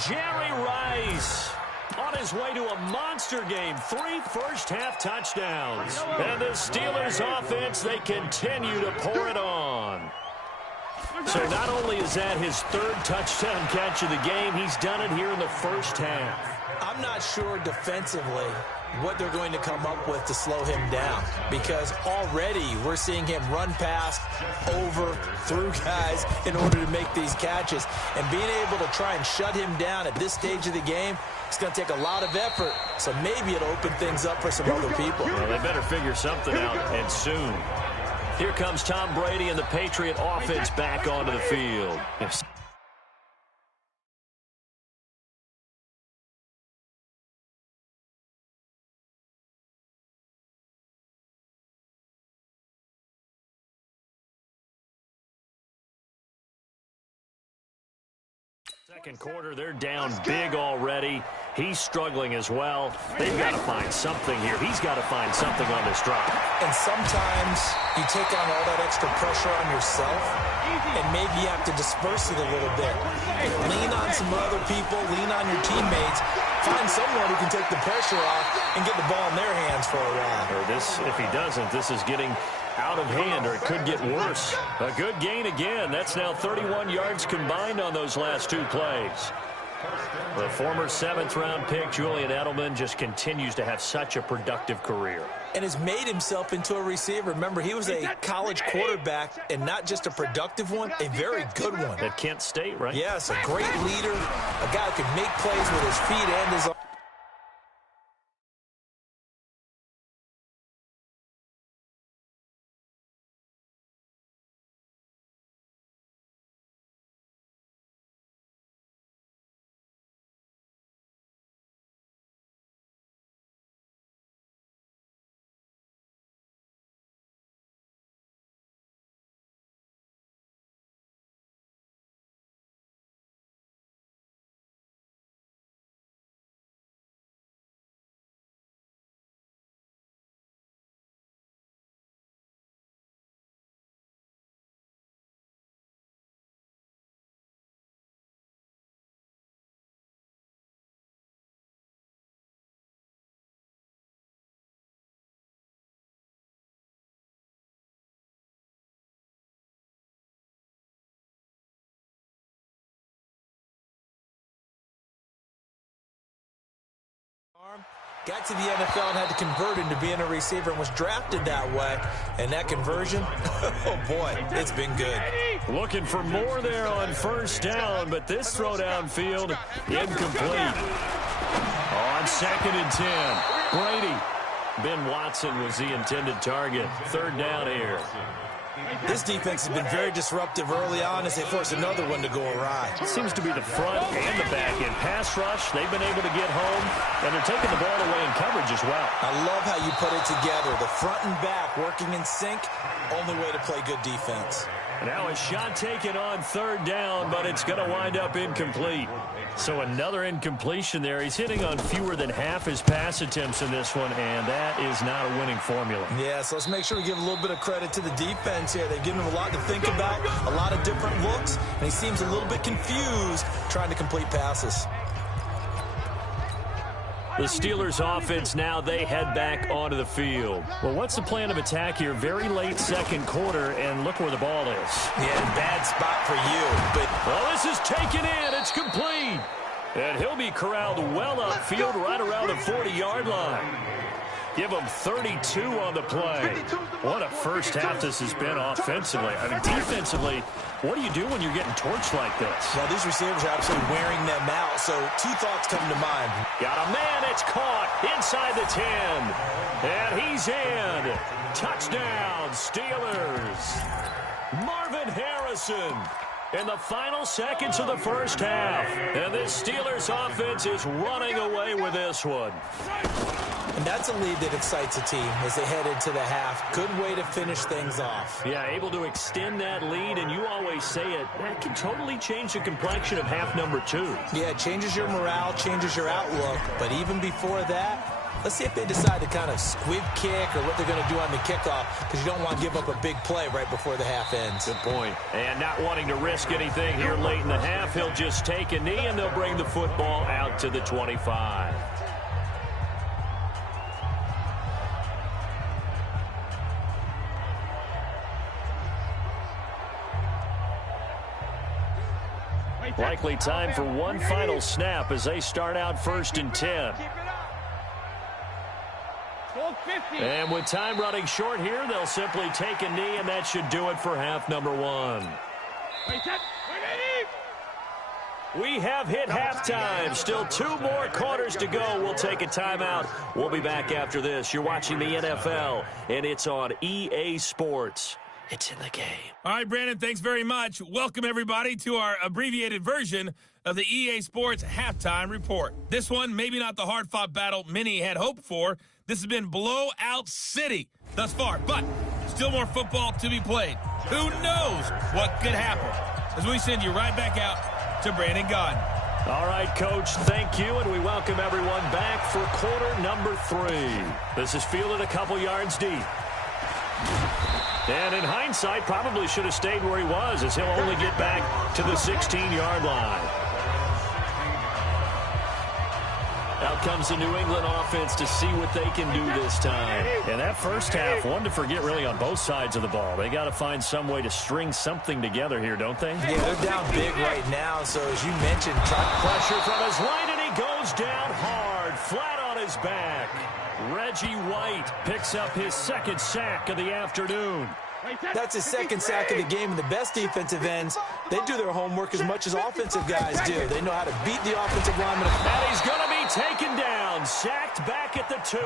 Jerry Rice on his way to a monster game. 3 first-half touchdowns. And the Steelers offense, they continue to pour it on. So not only is that his 3rd touchdown catch of the game, he's done it here in the first half. I'm not sure defensively what they're going to come up with to slow him down, because already we're seeing him run past, over, through guys in order to make these catches. And being able to try and shut him down at this stage of the game, it's going to take a lot of effort. So maybe it'll open things up for some other people. Well, they better figure something out, and soon. Here comes Tom Brady and the Patriot offense back onto the field. Second quarter, they're down big already. He's struggling as well. They've got to find something here. He's got to find something on this drive. And sometimes you take on all that extra pressure on yourself, and maybe you have to disperse it a little bit. Lean on some other people, lean on your teammates. Find someone who can take the pressure off and get the ball in their hands for a while. Or this, if he doesn't, this is getting out of hand, or it could get worse. A good gain again. That's now 31 yards combined on those last two plays. The former 7th-round pick, Julian Edelman, just continues to have such a productive career. And has made himself into a receiver. Remember, he was a college quarterback, and not just a productive one, a very good one. At Kent State, right? Yes, a great leader, a guy who can make plays with his feet and his arms. Got to the NFL and had to convert into being a receiver and was drafted that way. And that conversion, oh boy, it's been good. Looking for more there on first down, but this throw downfield incomplete. On 2nd and 10, Brady. Ben Watson was the intended target. 3rd down here. This defense has been very disruptive early on as they force another one to go awry. It seems to be the front and the back end. Pass rush, they've been able to get home, and they're taking the ball away in coverage as well. I love how you put it together. The front and back working in sync, only way to play good defense. Now a shot taken on 3rd down, but it's going to wind up incomplete. So another incompletion there. He's hitting on fewer than half his pass attempts in this one, and that is not a winning formula. Yeah, so let's make sure we give a little bit of credit to the defense here. They've given him a lot to think about, a lot of different looks, and he seems a little bit confused trying to complete passes. The Steelers offense now, they head back onto the field. Well, what's the plan of attack here? Very late 2nd quarter, and look where the ball is. Yeah, bad spot for you. But well, this is taken in. It's complete. And he'll be corralled well upfield right around the 40-yard line. Give him 32 on the play. What a first half this has been offensively. I mean, defensively, what do you do when you're getting torched like this? Well, these receivers are absolutely wearing them out, so 2 thoughts come to mind. Got a man, it's caught inside the 10. And he's in. Touchdown, Steelers. Marvin Harrison in the final seconds of the first half. And this Steelers offense is running away with this one. And that's a lead that excites a team as they head into the half. Good way to finish things off. Yeah, able to extend that lead, and you always say it, that can totally change the complexion of half number 2. Yeah, it changes your morale, changes your outlook. But even before that, let's see if they decide to kind of squib kick or what they're going to do on the kickoff, because you don't want to give up a big play right before the half ends. Good point. And not wanting to risk anything here late in the half, he'll just take a knee, and they'll bring the football out to the 25. Likely time for one final snap as they start out 1st and 10. And with time running short here, they'll simply take a knee, and that should do it for half number 1. We have hit halftime. Still 2 more quarters to go. We'll take a timeout. We'll be back after this. You're watching the NFL, and it's on EA Sports. It's in the game. All right, Brandon, thanks very much. Welcome, everybody, to our abbreviated version of the EA Sports Halftime Report. This one, maybe not the hard-fought battle many had hoped for. This has been blowout city thus far, but still more football to be played. Who knows what could happen as we send you right back out to Brandon Gaudin. All right, Coach, thank you, and we welcome everyone back for quarter number 3. This is fielded a couple yards deep. And in hindsight, probably should have stayed where he was, as he'll only get back to the 16-yard line. Out comes the New England offense to see what they can do this time. And that first half, one to forget really on both sides of the ball. They got to find some way to string something together here, don't they? Yeah, they're down big right now, so as you mentioned, pressure from his right, and he goes down hard, flat on his back. Reggie White picks up his 2nd sack of the afternoon. That's his 2nd sack of the game, and the best defensive ends, they do their homework as much as offensive guys do. They know how to beat the offensive lineman. And he's going to be taken down, sacked back at the 2.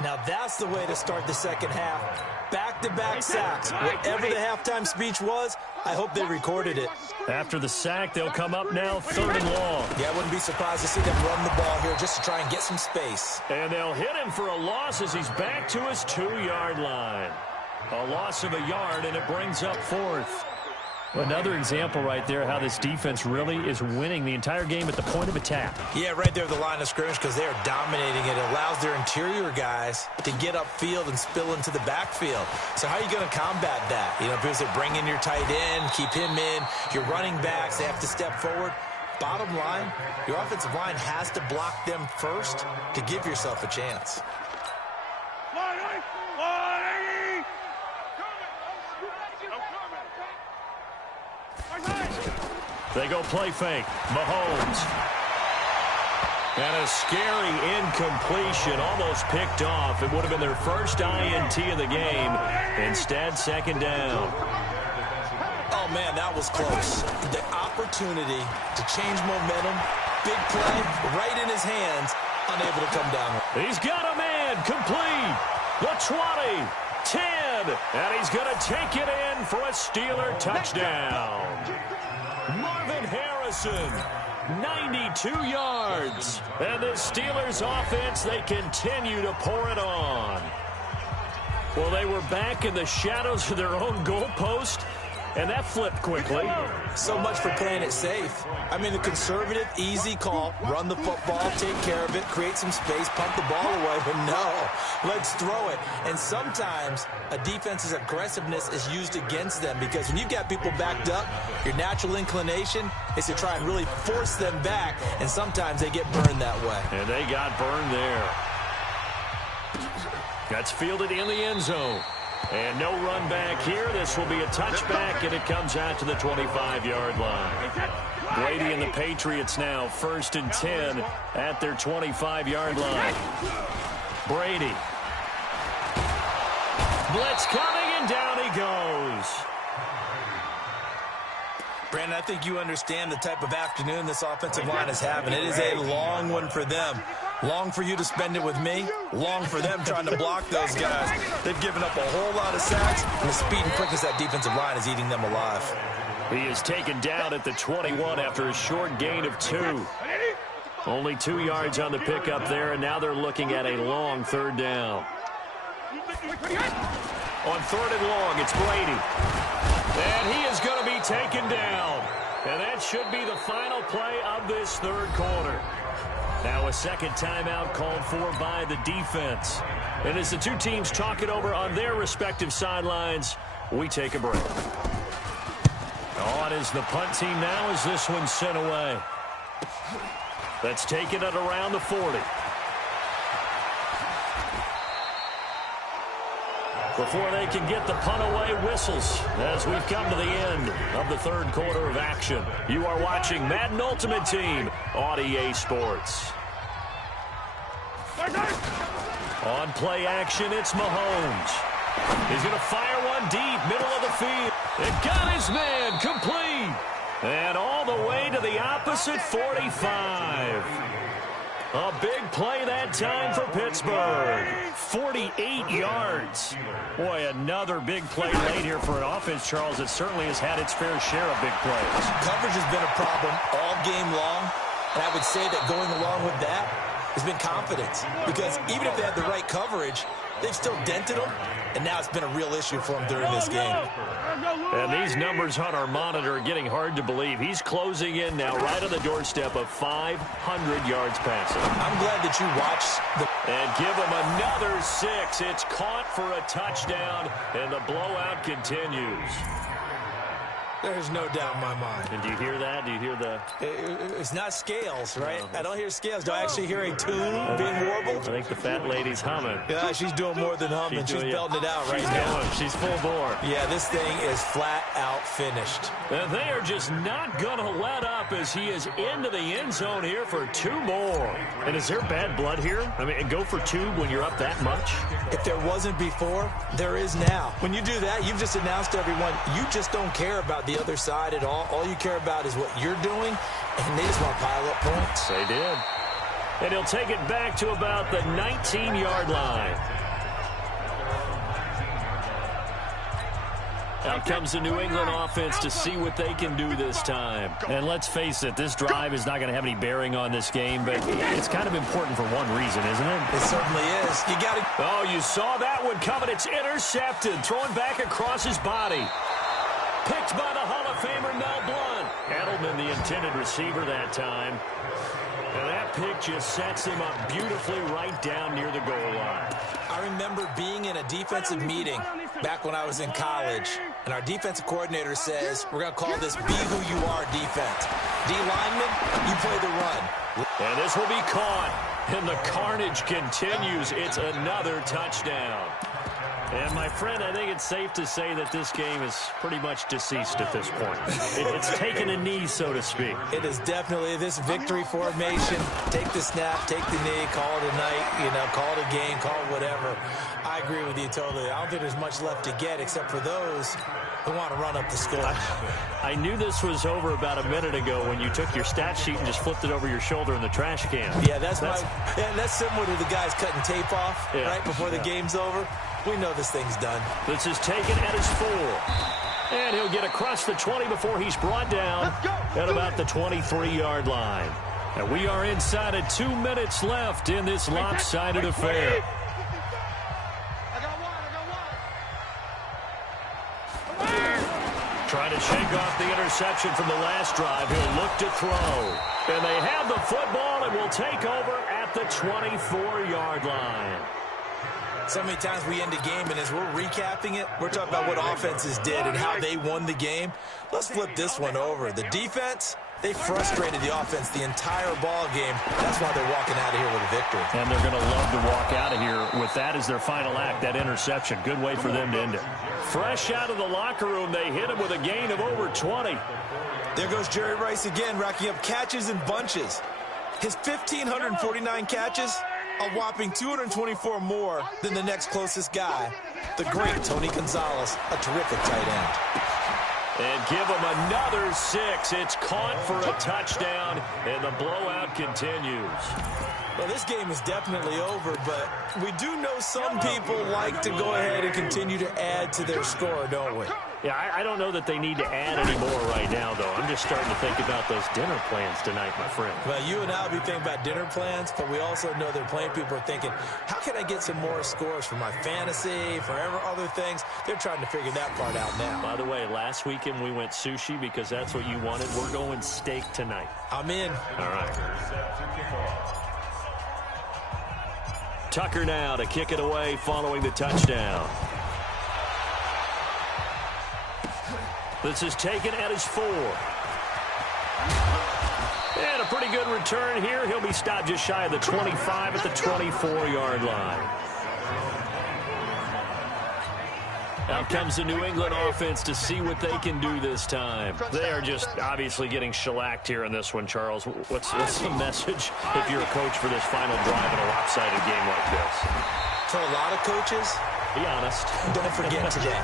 Now that's the way to start the second half. Back-to-back sacks. Whatever the halftime speech was, I hope they recorded it. After the sack, they'll come up now 3rd and long. Yeah, I wouldn't be surprised to see them run the ball here just to try and get some space. And they'll hit him for a loss as he's back to his 2-yard line. A loss of a yard, and it brings up 4th. Another example right there how this defense really is winning the entire game at the point of attack. Yeah, right there at the line of scrimmage because they are dominating it. It allows their interior guys to get upfield and spill into the backfield. So how are you going to combat that? You know, because they bring in your tight end, keep him in. Your running backs, they have to step forward. Bottom line, your offensive line has to block them first to give yourself a chance. They go play fake. Mahomes. And a scary incompletion, almost picked off. It would have been their first INT of the game. Instead, 2nd down. Oh, man, that was close. The opportunity to change momentum, big play, right in his hands, unable to come down. He's got a man, complete. The 20, 10, and he's going to take it in for a Steeler touchdown. Marvin Harrison, 92 yards. And the Steelers offense, they continue to pour it on. Well, they were back in the shadows of their own goalpost, and that flipped quickly. So much for playing it safe. I mean, the conservative, easy call, run the football, take care of it, create some space, pump the ball away. But no, let's throw it. And sometimes a defense's aggressiveness is used against them because when you've got people backed up, your natural inclination is to try and really force them back, and sometimes they get burned that way. And they got burned there. That's fielded in the end zone. And no run back here. This will be a touchback, and it comes out to the 25-yard line. Brady and the Patriots now 1st and 10 at their 25-yard line. Brady. Blitz coming, and down he goes. Brandon, I think you understand the type of afternoon this offensive line is having. It is a long one for them. Long for you to spend it with me. Long for them trying to block those guys. They've given up a whole lot of sacks, and the speed and quickness of that defensive line is eating them alive. He is taken down at the 21 after a short gain of 2. Only 2 yards on the pickup there, and now they're looking at a long 3rd down. On 3rd and long, it's Brady. And he is going to be taken down. And that should be the final play of this 3rd quarter. Now a 2nd timeout called for by the defense. And as the two teams talk it over on their respective sidelines, we take a break. On is the punt team now as this one's sent away. Let's take it at around the 40. before they can get the punt away whistles as we've come to the end of the third quarter of action. You are watching Madden Ultimate Team on EA Sports. On play action, it's Mahomes. He's going to fire one deep, middle of the field. And got his man complete. And all the way to the opposite 45. A big play that time for Pittsburgh. 48 yards. Boy, another big play late here for an offense, Charles, that certainly has had its fair share of big plays. Coverage has been a problem all game long. And I would say that going along with that has been confidence. Because even if they had the right coverage, they've still dented them. And now it's been a real issue for them during this game. And these numbers on our monitor are getting hard to believe. He's closing in now right on the doorstep of 500 yards passing. I'm glad that you watched And give him another 6. It's caught for a touchdown, and the blowout continues. There's no doubt in my mind. And do you hear that? Do you hear the... It's not scales, right? I don't hear scales. Do I actually hear a tune being warbled? I think the fat lady's humming. Yeah, she's doing more than humming. She's belting it out right now. She's full bore. Yeah, this thing is flat out finished. And they are just not going to let up as he is into the end zone here for 2 more. And is there bad blood here? I mean, go for 2 when you're up that much? If there wasn't before, there is now. When you do that, you've just announced to everyone, you just don't care about the other side at all. All you care about is what you're doing, and they just want to pile up points. They did. And he'll take it back to about the 19-yard line. Out comes the New England offense to see what they can do this time. And let's face it, this drive is not going to have any bearing on this game, but it's kind of important for one reason, isn't it? It certainly is. You got to... Oh, you saw that one coming. It's intercepted. Thrown back across his body. Picked by the Hall of Famer Mel Blount. Edelman, the intended receiver that time. And that pick just sets him up beautifully right down near the goal line. I remember being in a defensive meeting back when I was in college, and our defensive coordinator says, we're going to call this Be Who You Are defense. D lineman, you play the run. And this will be caught, and the carnage continues. It's another touchdown. And, my friend, I think it's safe to say that this game is pretty much deceased at this point. It's taken a knee, so to speak. It is definitely this victory formation. Take the snap, take the knee, call it a night, call it a game, call it whatever. I agree with you totally. I don't think there's much left to get except for those who want to run up the score. I knew this was over about a minute ago when you took your stat sheet and just flipped it over your shoulder in the trash can. Yeah, that's similar to the guys cutting tape off right before the game's over. We know this thing's done. This is taken at his 4. And he'll get across the 20 before he's brought down at about the 23-yard line. And we are inside of 2 minutes left in this lopsided affair. Trying to shake off the interception from the last drive. He'll look to throw. And they have the football and will take over at the 24-yard line. So many times we end a game, and as we're recapping it, we're talking about what offenses did and how they won the game. Let's flip this one over. The defense, they frustrated the offense the entire ball game. That's why they're walking out of here with a victory. And they're going to love to walk out of here with that as their final act, that interception. Good way for them to end it. Fresh out of the locker room, they hit him with a gain of over 20. There goes Jerry Rice again, racking up catches and bunches. His 1,549 catches, a whopping 224 more than the next closest guy, the great Tony Gonzalez, a terrific tight end. And give him another 6. It's caught for a touchdown, and the blowout continues. Well, this game is definitely over, but we do know some people like to go ahead and continue to add to their score, don't we? Yeah, I don't know that they need to add any more right now, though. I'm just starting to think about those dinner plans tonight, my friend. Well, you and I will be thinking about dinner plans, but we also know that plenty of people are thinking, how can I get some more scores for my fantasy, for other things? They're trying to figure that part out now. By the way, last weekend we went sushi because that's what you wanted. We're going steak tonight. I'm in. All right. Tucker now to kick it away following the touchdown. This is taken at his 4. And a pretty good return here. He'll be stopped just shy of the 25 at the 24-yard line. Out comes the New England offense to see what they can do this time. They are just obviously getting shellacked here in this one, Charles. What's the message if you're a coach for this final drive in a lopsided game like this? For a lot of coaches, be honest. Don't forget today.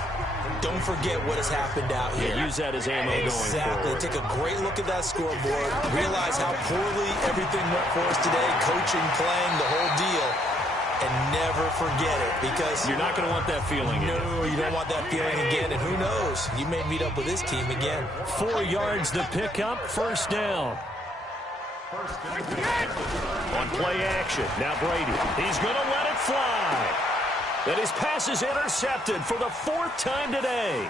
Don't forget what has happened out here. Yeah, use that as ammo going forward. Take a great look at that scoreboard. Realize how poorly everything went for us today. Coaching, playing, the whole deal. And never forget it, because you're not going to want that feeling again. No, you don't want that feeling again. And who knows? You may meet up with this team again. 4 yards the pickup, first down. On play action, now Brady. He's going to let it fly. And his pass is intercepted for the 4th time today.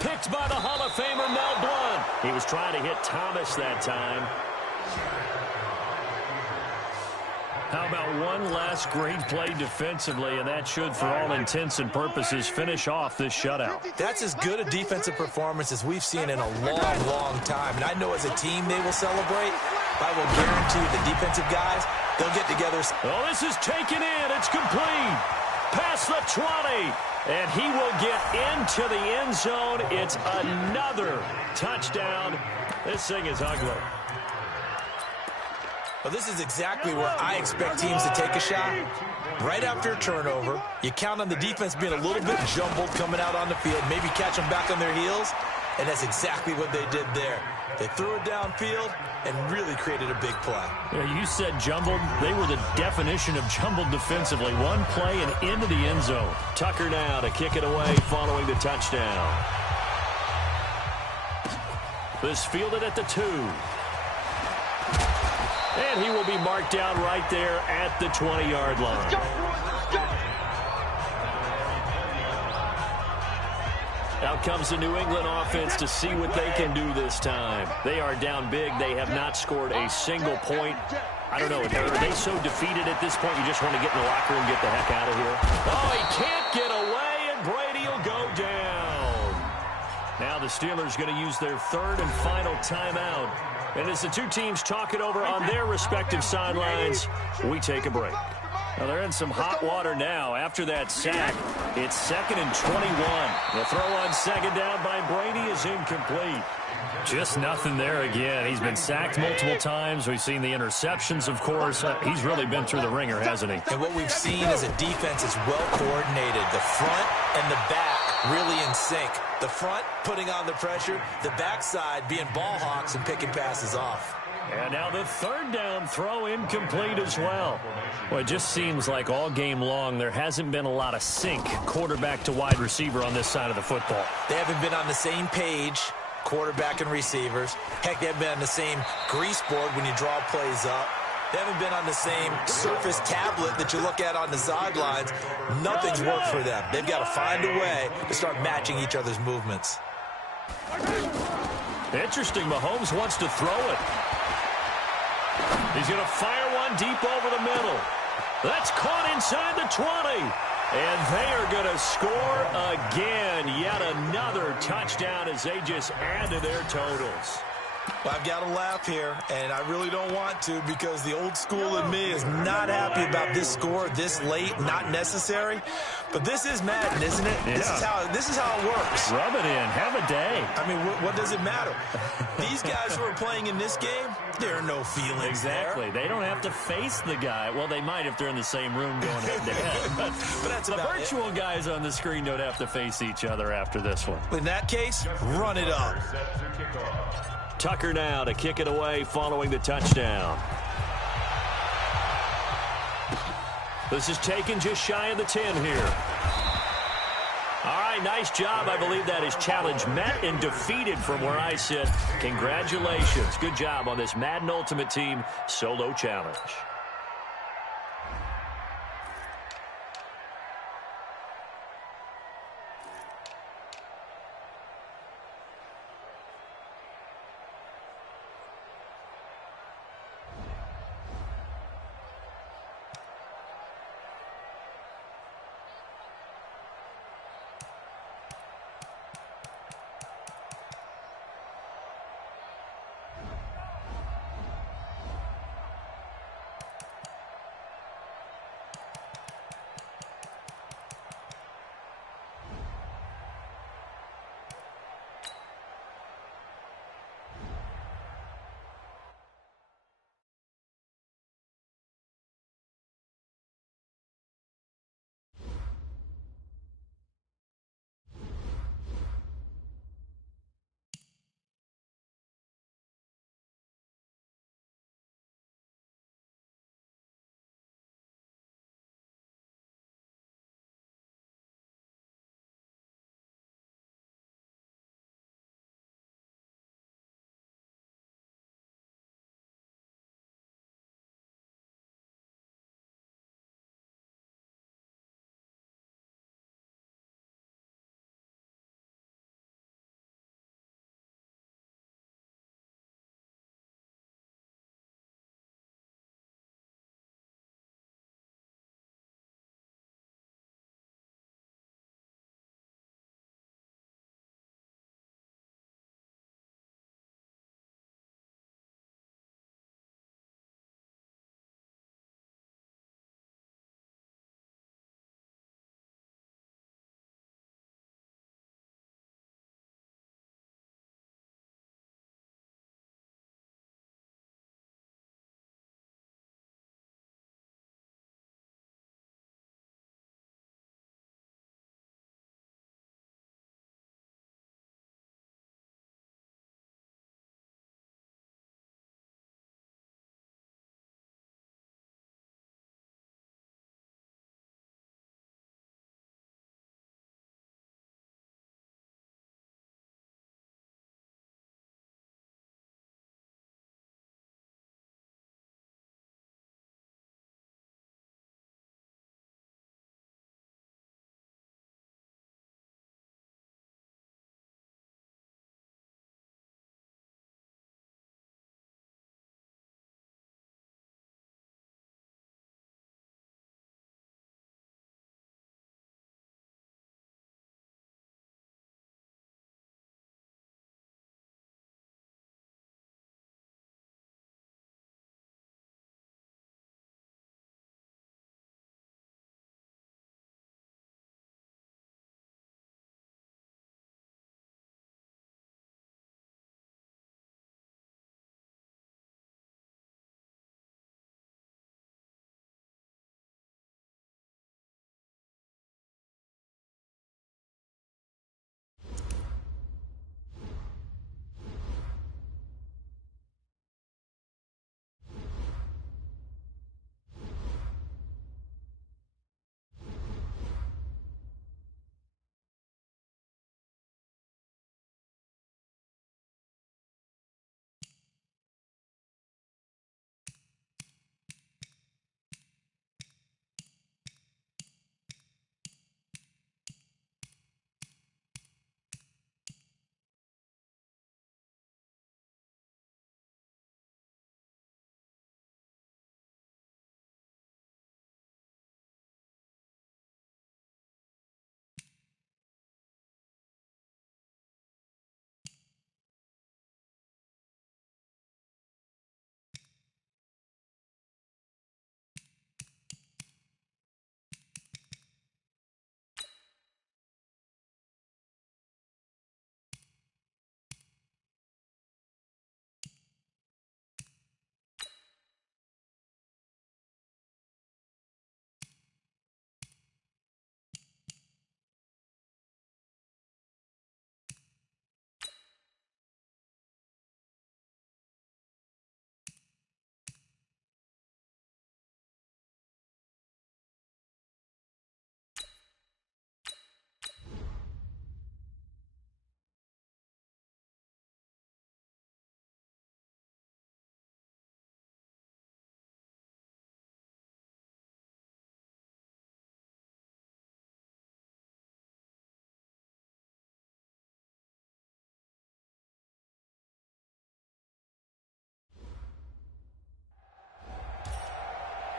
Picked by the Hall of Famer Mel Blount. He was trying to hit Thomas that time. How about one last great play defensively, and that should, for all intents and purposes, finish off this shutout. That's as good a defensive performance as we've seen in a long, long time. And I know as a team they will celebrate. I will guarantee the defensive guys, they'll get together. Oh, this is taken in. It's complete. Past the 20. And he will get into the end zone. It's another touchdown. This thing is ugly. Well, this is exactly where I expect teams to take a shot. Right after a turnover, you count on the defense being a little bit jumbled coming out on the field, maybe catch them back on their heels, and that's exactly what they did there. They threw it downfield and really created a big play. Yeah, you said jumbled. They were the definition of jumbled defensively. One play and into the end zone. Tucker now to kick it away following the touchdown. This fielded at the 2. And he will be marked down right there at the 20-yard line. Out comes the New England offense to see what they can do this time. They are down big. They have not scored a single point. I don't know. Are they so defeated at this point you just want to get in the locker room and get the heck out of here? Oh, he can't get away, and Brady will go down. Now the Steelers going to use their 3rd and final timeout. And as the two teams talk it over on their respective sidelines, we take a break. Now they're in some hot water now. After that sack, it's 2nd and 21. The throw on second down by Brady is incomplete. Just nothing there again. He's been sacked multiple times. We've seen the interceptions, of course. He's really been through the ringer, hasn't he? And what we've seen is a defense is well coordinated. The front and the back really in sync. The front putting on the pressure, the backside being ball hawks and picking passes off. And now the 3rd down throw incomplete as well. Well, it just seems like all game long there hasn't been a lot of sync quarterback to wide receiver on this side of the football. They haven't been on the same page, quarterback and receivers. Heck, they haven't been on the same grease board when you draw plays up. They haven't been on the same Surface tablet that you look at on the sidelines. Nothing's worked for them. They've got to find a way to start matching each other's movements. Interesting. Mahomes wants to throw it. He's going to fire one deep over the middle. That's caught inside the 20. And they are going to score again. Yet another touchdown as they just add to their totals. Well, I've got to laugh here, and I really don't want to because the old school in me is not happy about this score this late, not necessary. But this is Madden, isn't it? Yeah. This is how it works. Rub it in. Have a day. I mean, what does it matter? These guys who are playing in this game, there are no feelings exactly. there. They don't have to face the guy. Well, they might if they're in the same room going head-to-head. But that's the virtual guys on the screen don't have to face each other after this one. In that case, run it up. Tucker now to kick it away following the touchdown. This is taken just shy of the 10 here. All right, nice job. I believe that is challenge met and defeated from where I sit. Congratulations. Good job on this Madden Ultimate Team solo challenge.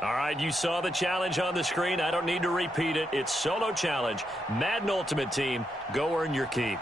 All right, you saw the challenge on the screen. I don't need to repeat it. It's solo challenge. Madden Ultimate Team, go earn your keep.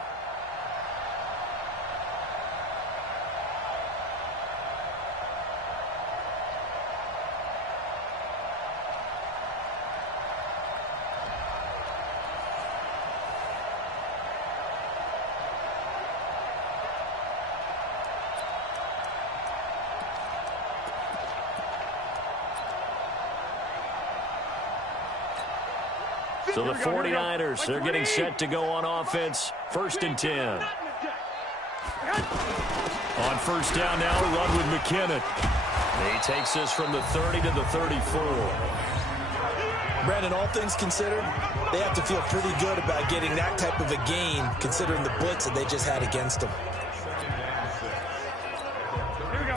So the 49ers, they're getting set to go on offense. 1st and 10. On first down now, a run with McKinnon. He takes this from the 30 to the 34. Brandon, all things considered, they have to feel pretty good about getting that type of a gain, considering the blitz that they just had against them.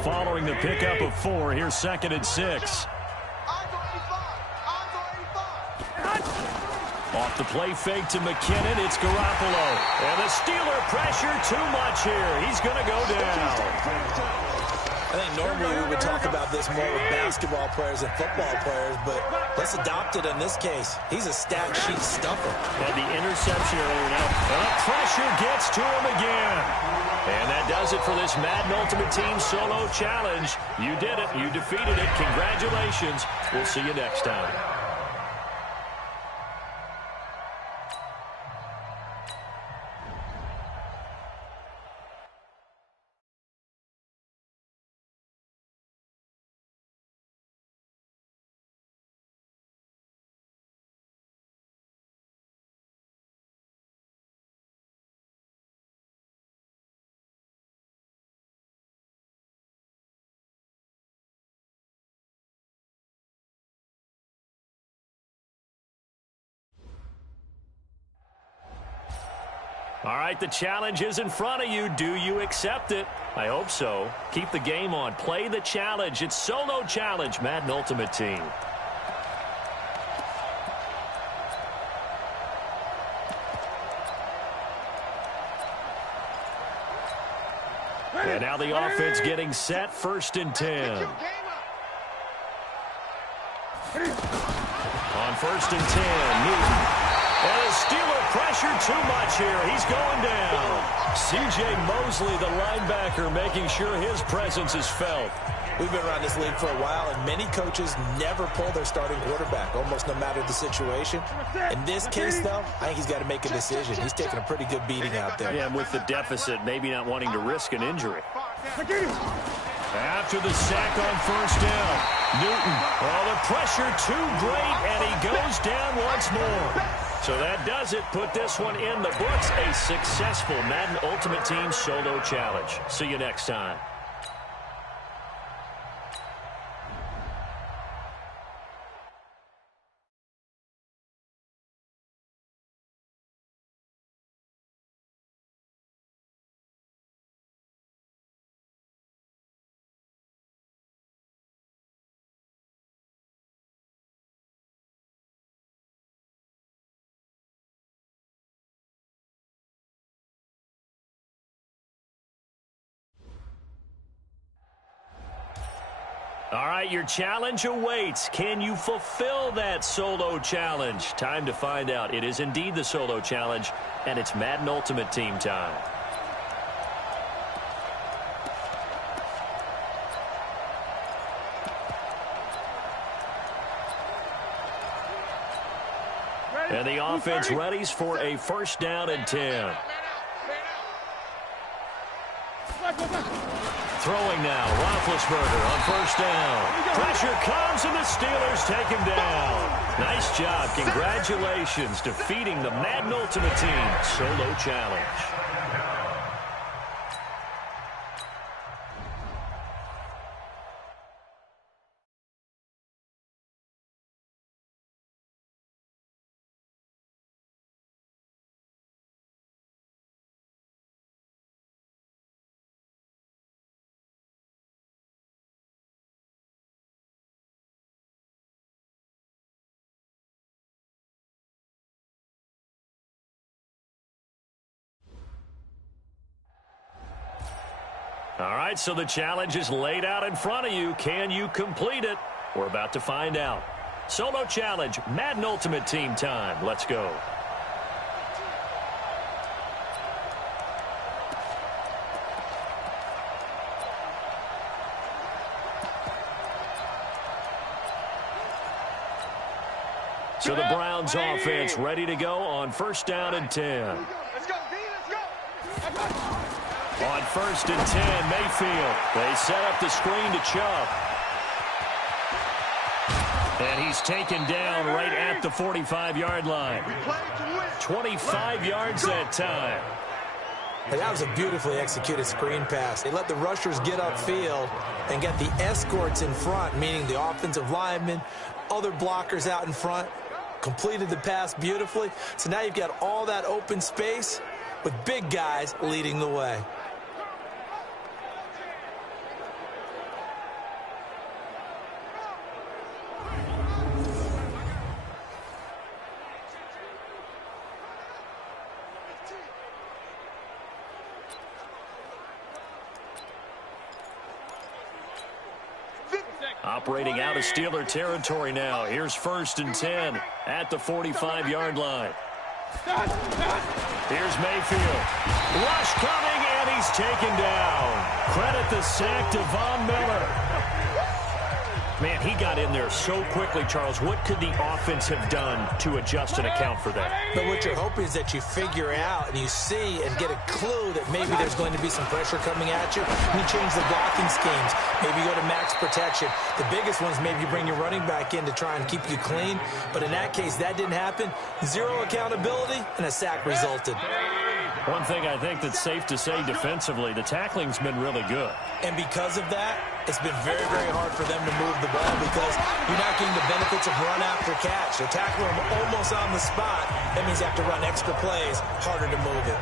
Following the pickup of 4, here's 2nd and 6. Off the play fake to McKinnon, it's Garoppolo. And the Steeler pressure too much here. He's going to go down. I think normally we would talk about this more with basketball players and football players, but let's adopt it in this case. He's a stat sheet stuffer. Had the interception earlier now. And the pressure gets to him again. And that does it for this Madden Ultimate Team Solo Challenge. You did it. You defeated it. Congratulations. We'll see you next time. All right, the challenge is in front of you. Do you accept it? I hope so. Keep the game on. Play the challenge. It's Solo Challenge, Madden Ultimate Team. And now the offense getting set. 1st and 10. On 1st and 10, Newton. And the Steeler pressure too much here. He's going down. C.J. Mosley, the linebacker, making sure his presence is felt. We've been around this league for a while, and many coaches never pull their starting quarterback, almost no matter the situation. In this case, though, I think he's got to make a decision. He's taking a pretty good beating out there. Yeah, with the deficit, maybe not wanting to risk an injury. After the sack on 1st down, Newton. Oh, the pressure too great, and he goes down once more. So that does it. Put this one in the books. A successful Madden Ultimate Team Solo Challenge. See you next time. All right, your challenge awaits. Can you fulfill that solo challenge? Time to find out. It is indeed the solo challenge, and it's Madden Ultimate Team time. And the offense readies for a 1st down and 10. Throwing now, Roethlisberger on 1st down. Pressure comes, and the Steelers take him down. Nice job. Congratulations, defeating the Madden Ultimate Team Solo Challenge. All right, so the challenge is laid out in front of you. Can you complete it? We're about to find out. Solo challenge, Madden Ultimate Team time. Let's go. So the Browns offense ready to go on 1st down and 10. Let's go, D, let's go. On 1st and 10, Mayfield. They set up the screen to Chubb. And he's taken down right at the 45-yard line. 25 yards that time. And that was a beautifully executed screen pass. They let the rushers get upfield and get the escorts in front, meaning the offensive linemen, other blockers out in front. Completed the pass beautifully. So now you've got all that open space with big guys leading the way. Operating out of Steeler territory now. Here's 1st and 10 at the 45-yard line. Here's Mayfield. Rush coming, and he's taken down. Credit the sack to Von Miller. Man, he got in there so quickly, Charles. What could the offense have done to adjust and account for that? But what you're hoping is that you figure out and you see and get a clue that maybe there's going to be some pressure coming at you. And you change the blocking schemes. Maybe you go to max protection. The biggest ones, maybe you bring your running back in to try and keep you clean. But in that case, that didn't happen. Zero accountability, and a sack resulted. One thing I think that's safe to say defensively, the tackling's been really good. And because of that, it's been very, very hard for them to move the ball because you're not getting the benefits of run after catch. They're tackling them almost on the spot. That means you have to run extra plays, harder to move it.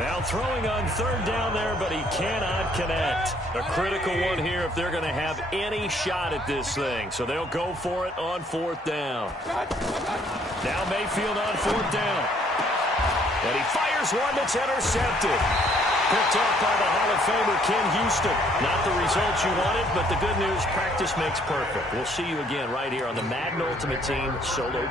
Now throwing on 3rd down there, but he cannot connect. A critical one here if they're going to have any shot at this thing. So they'll go for it on 4th down. Now Mayfield on 4th down. And he fires one that's intercepted. Picked off by the Hall of Famer Ken Houston. Not the results you wanted, but the good news, practice makes perfect. We'll see you again right here on the Madden Ultimate Team Solo.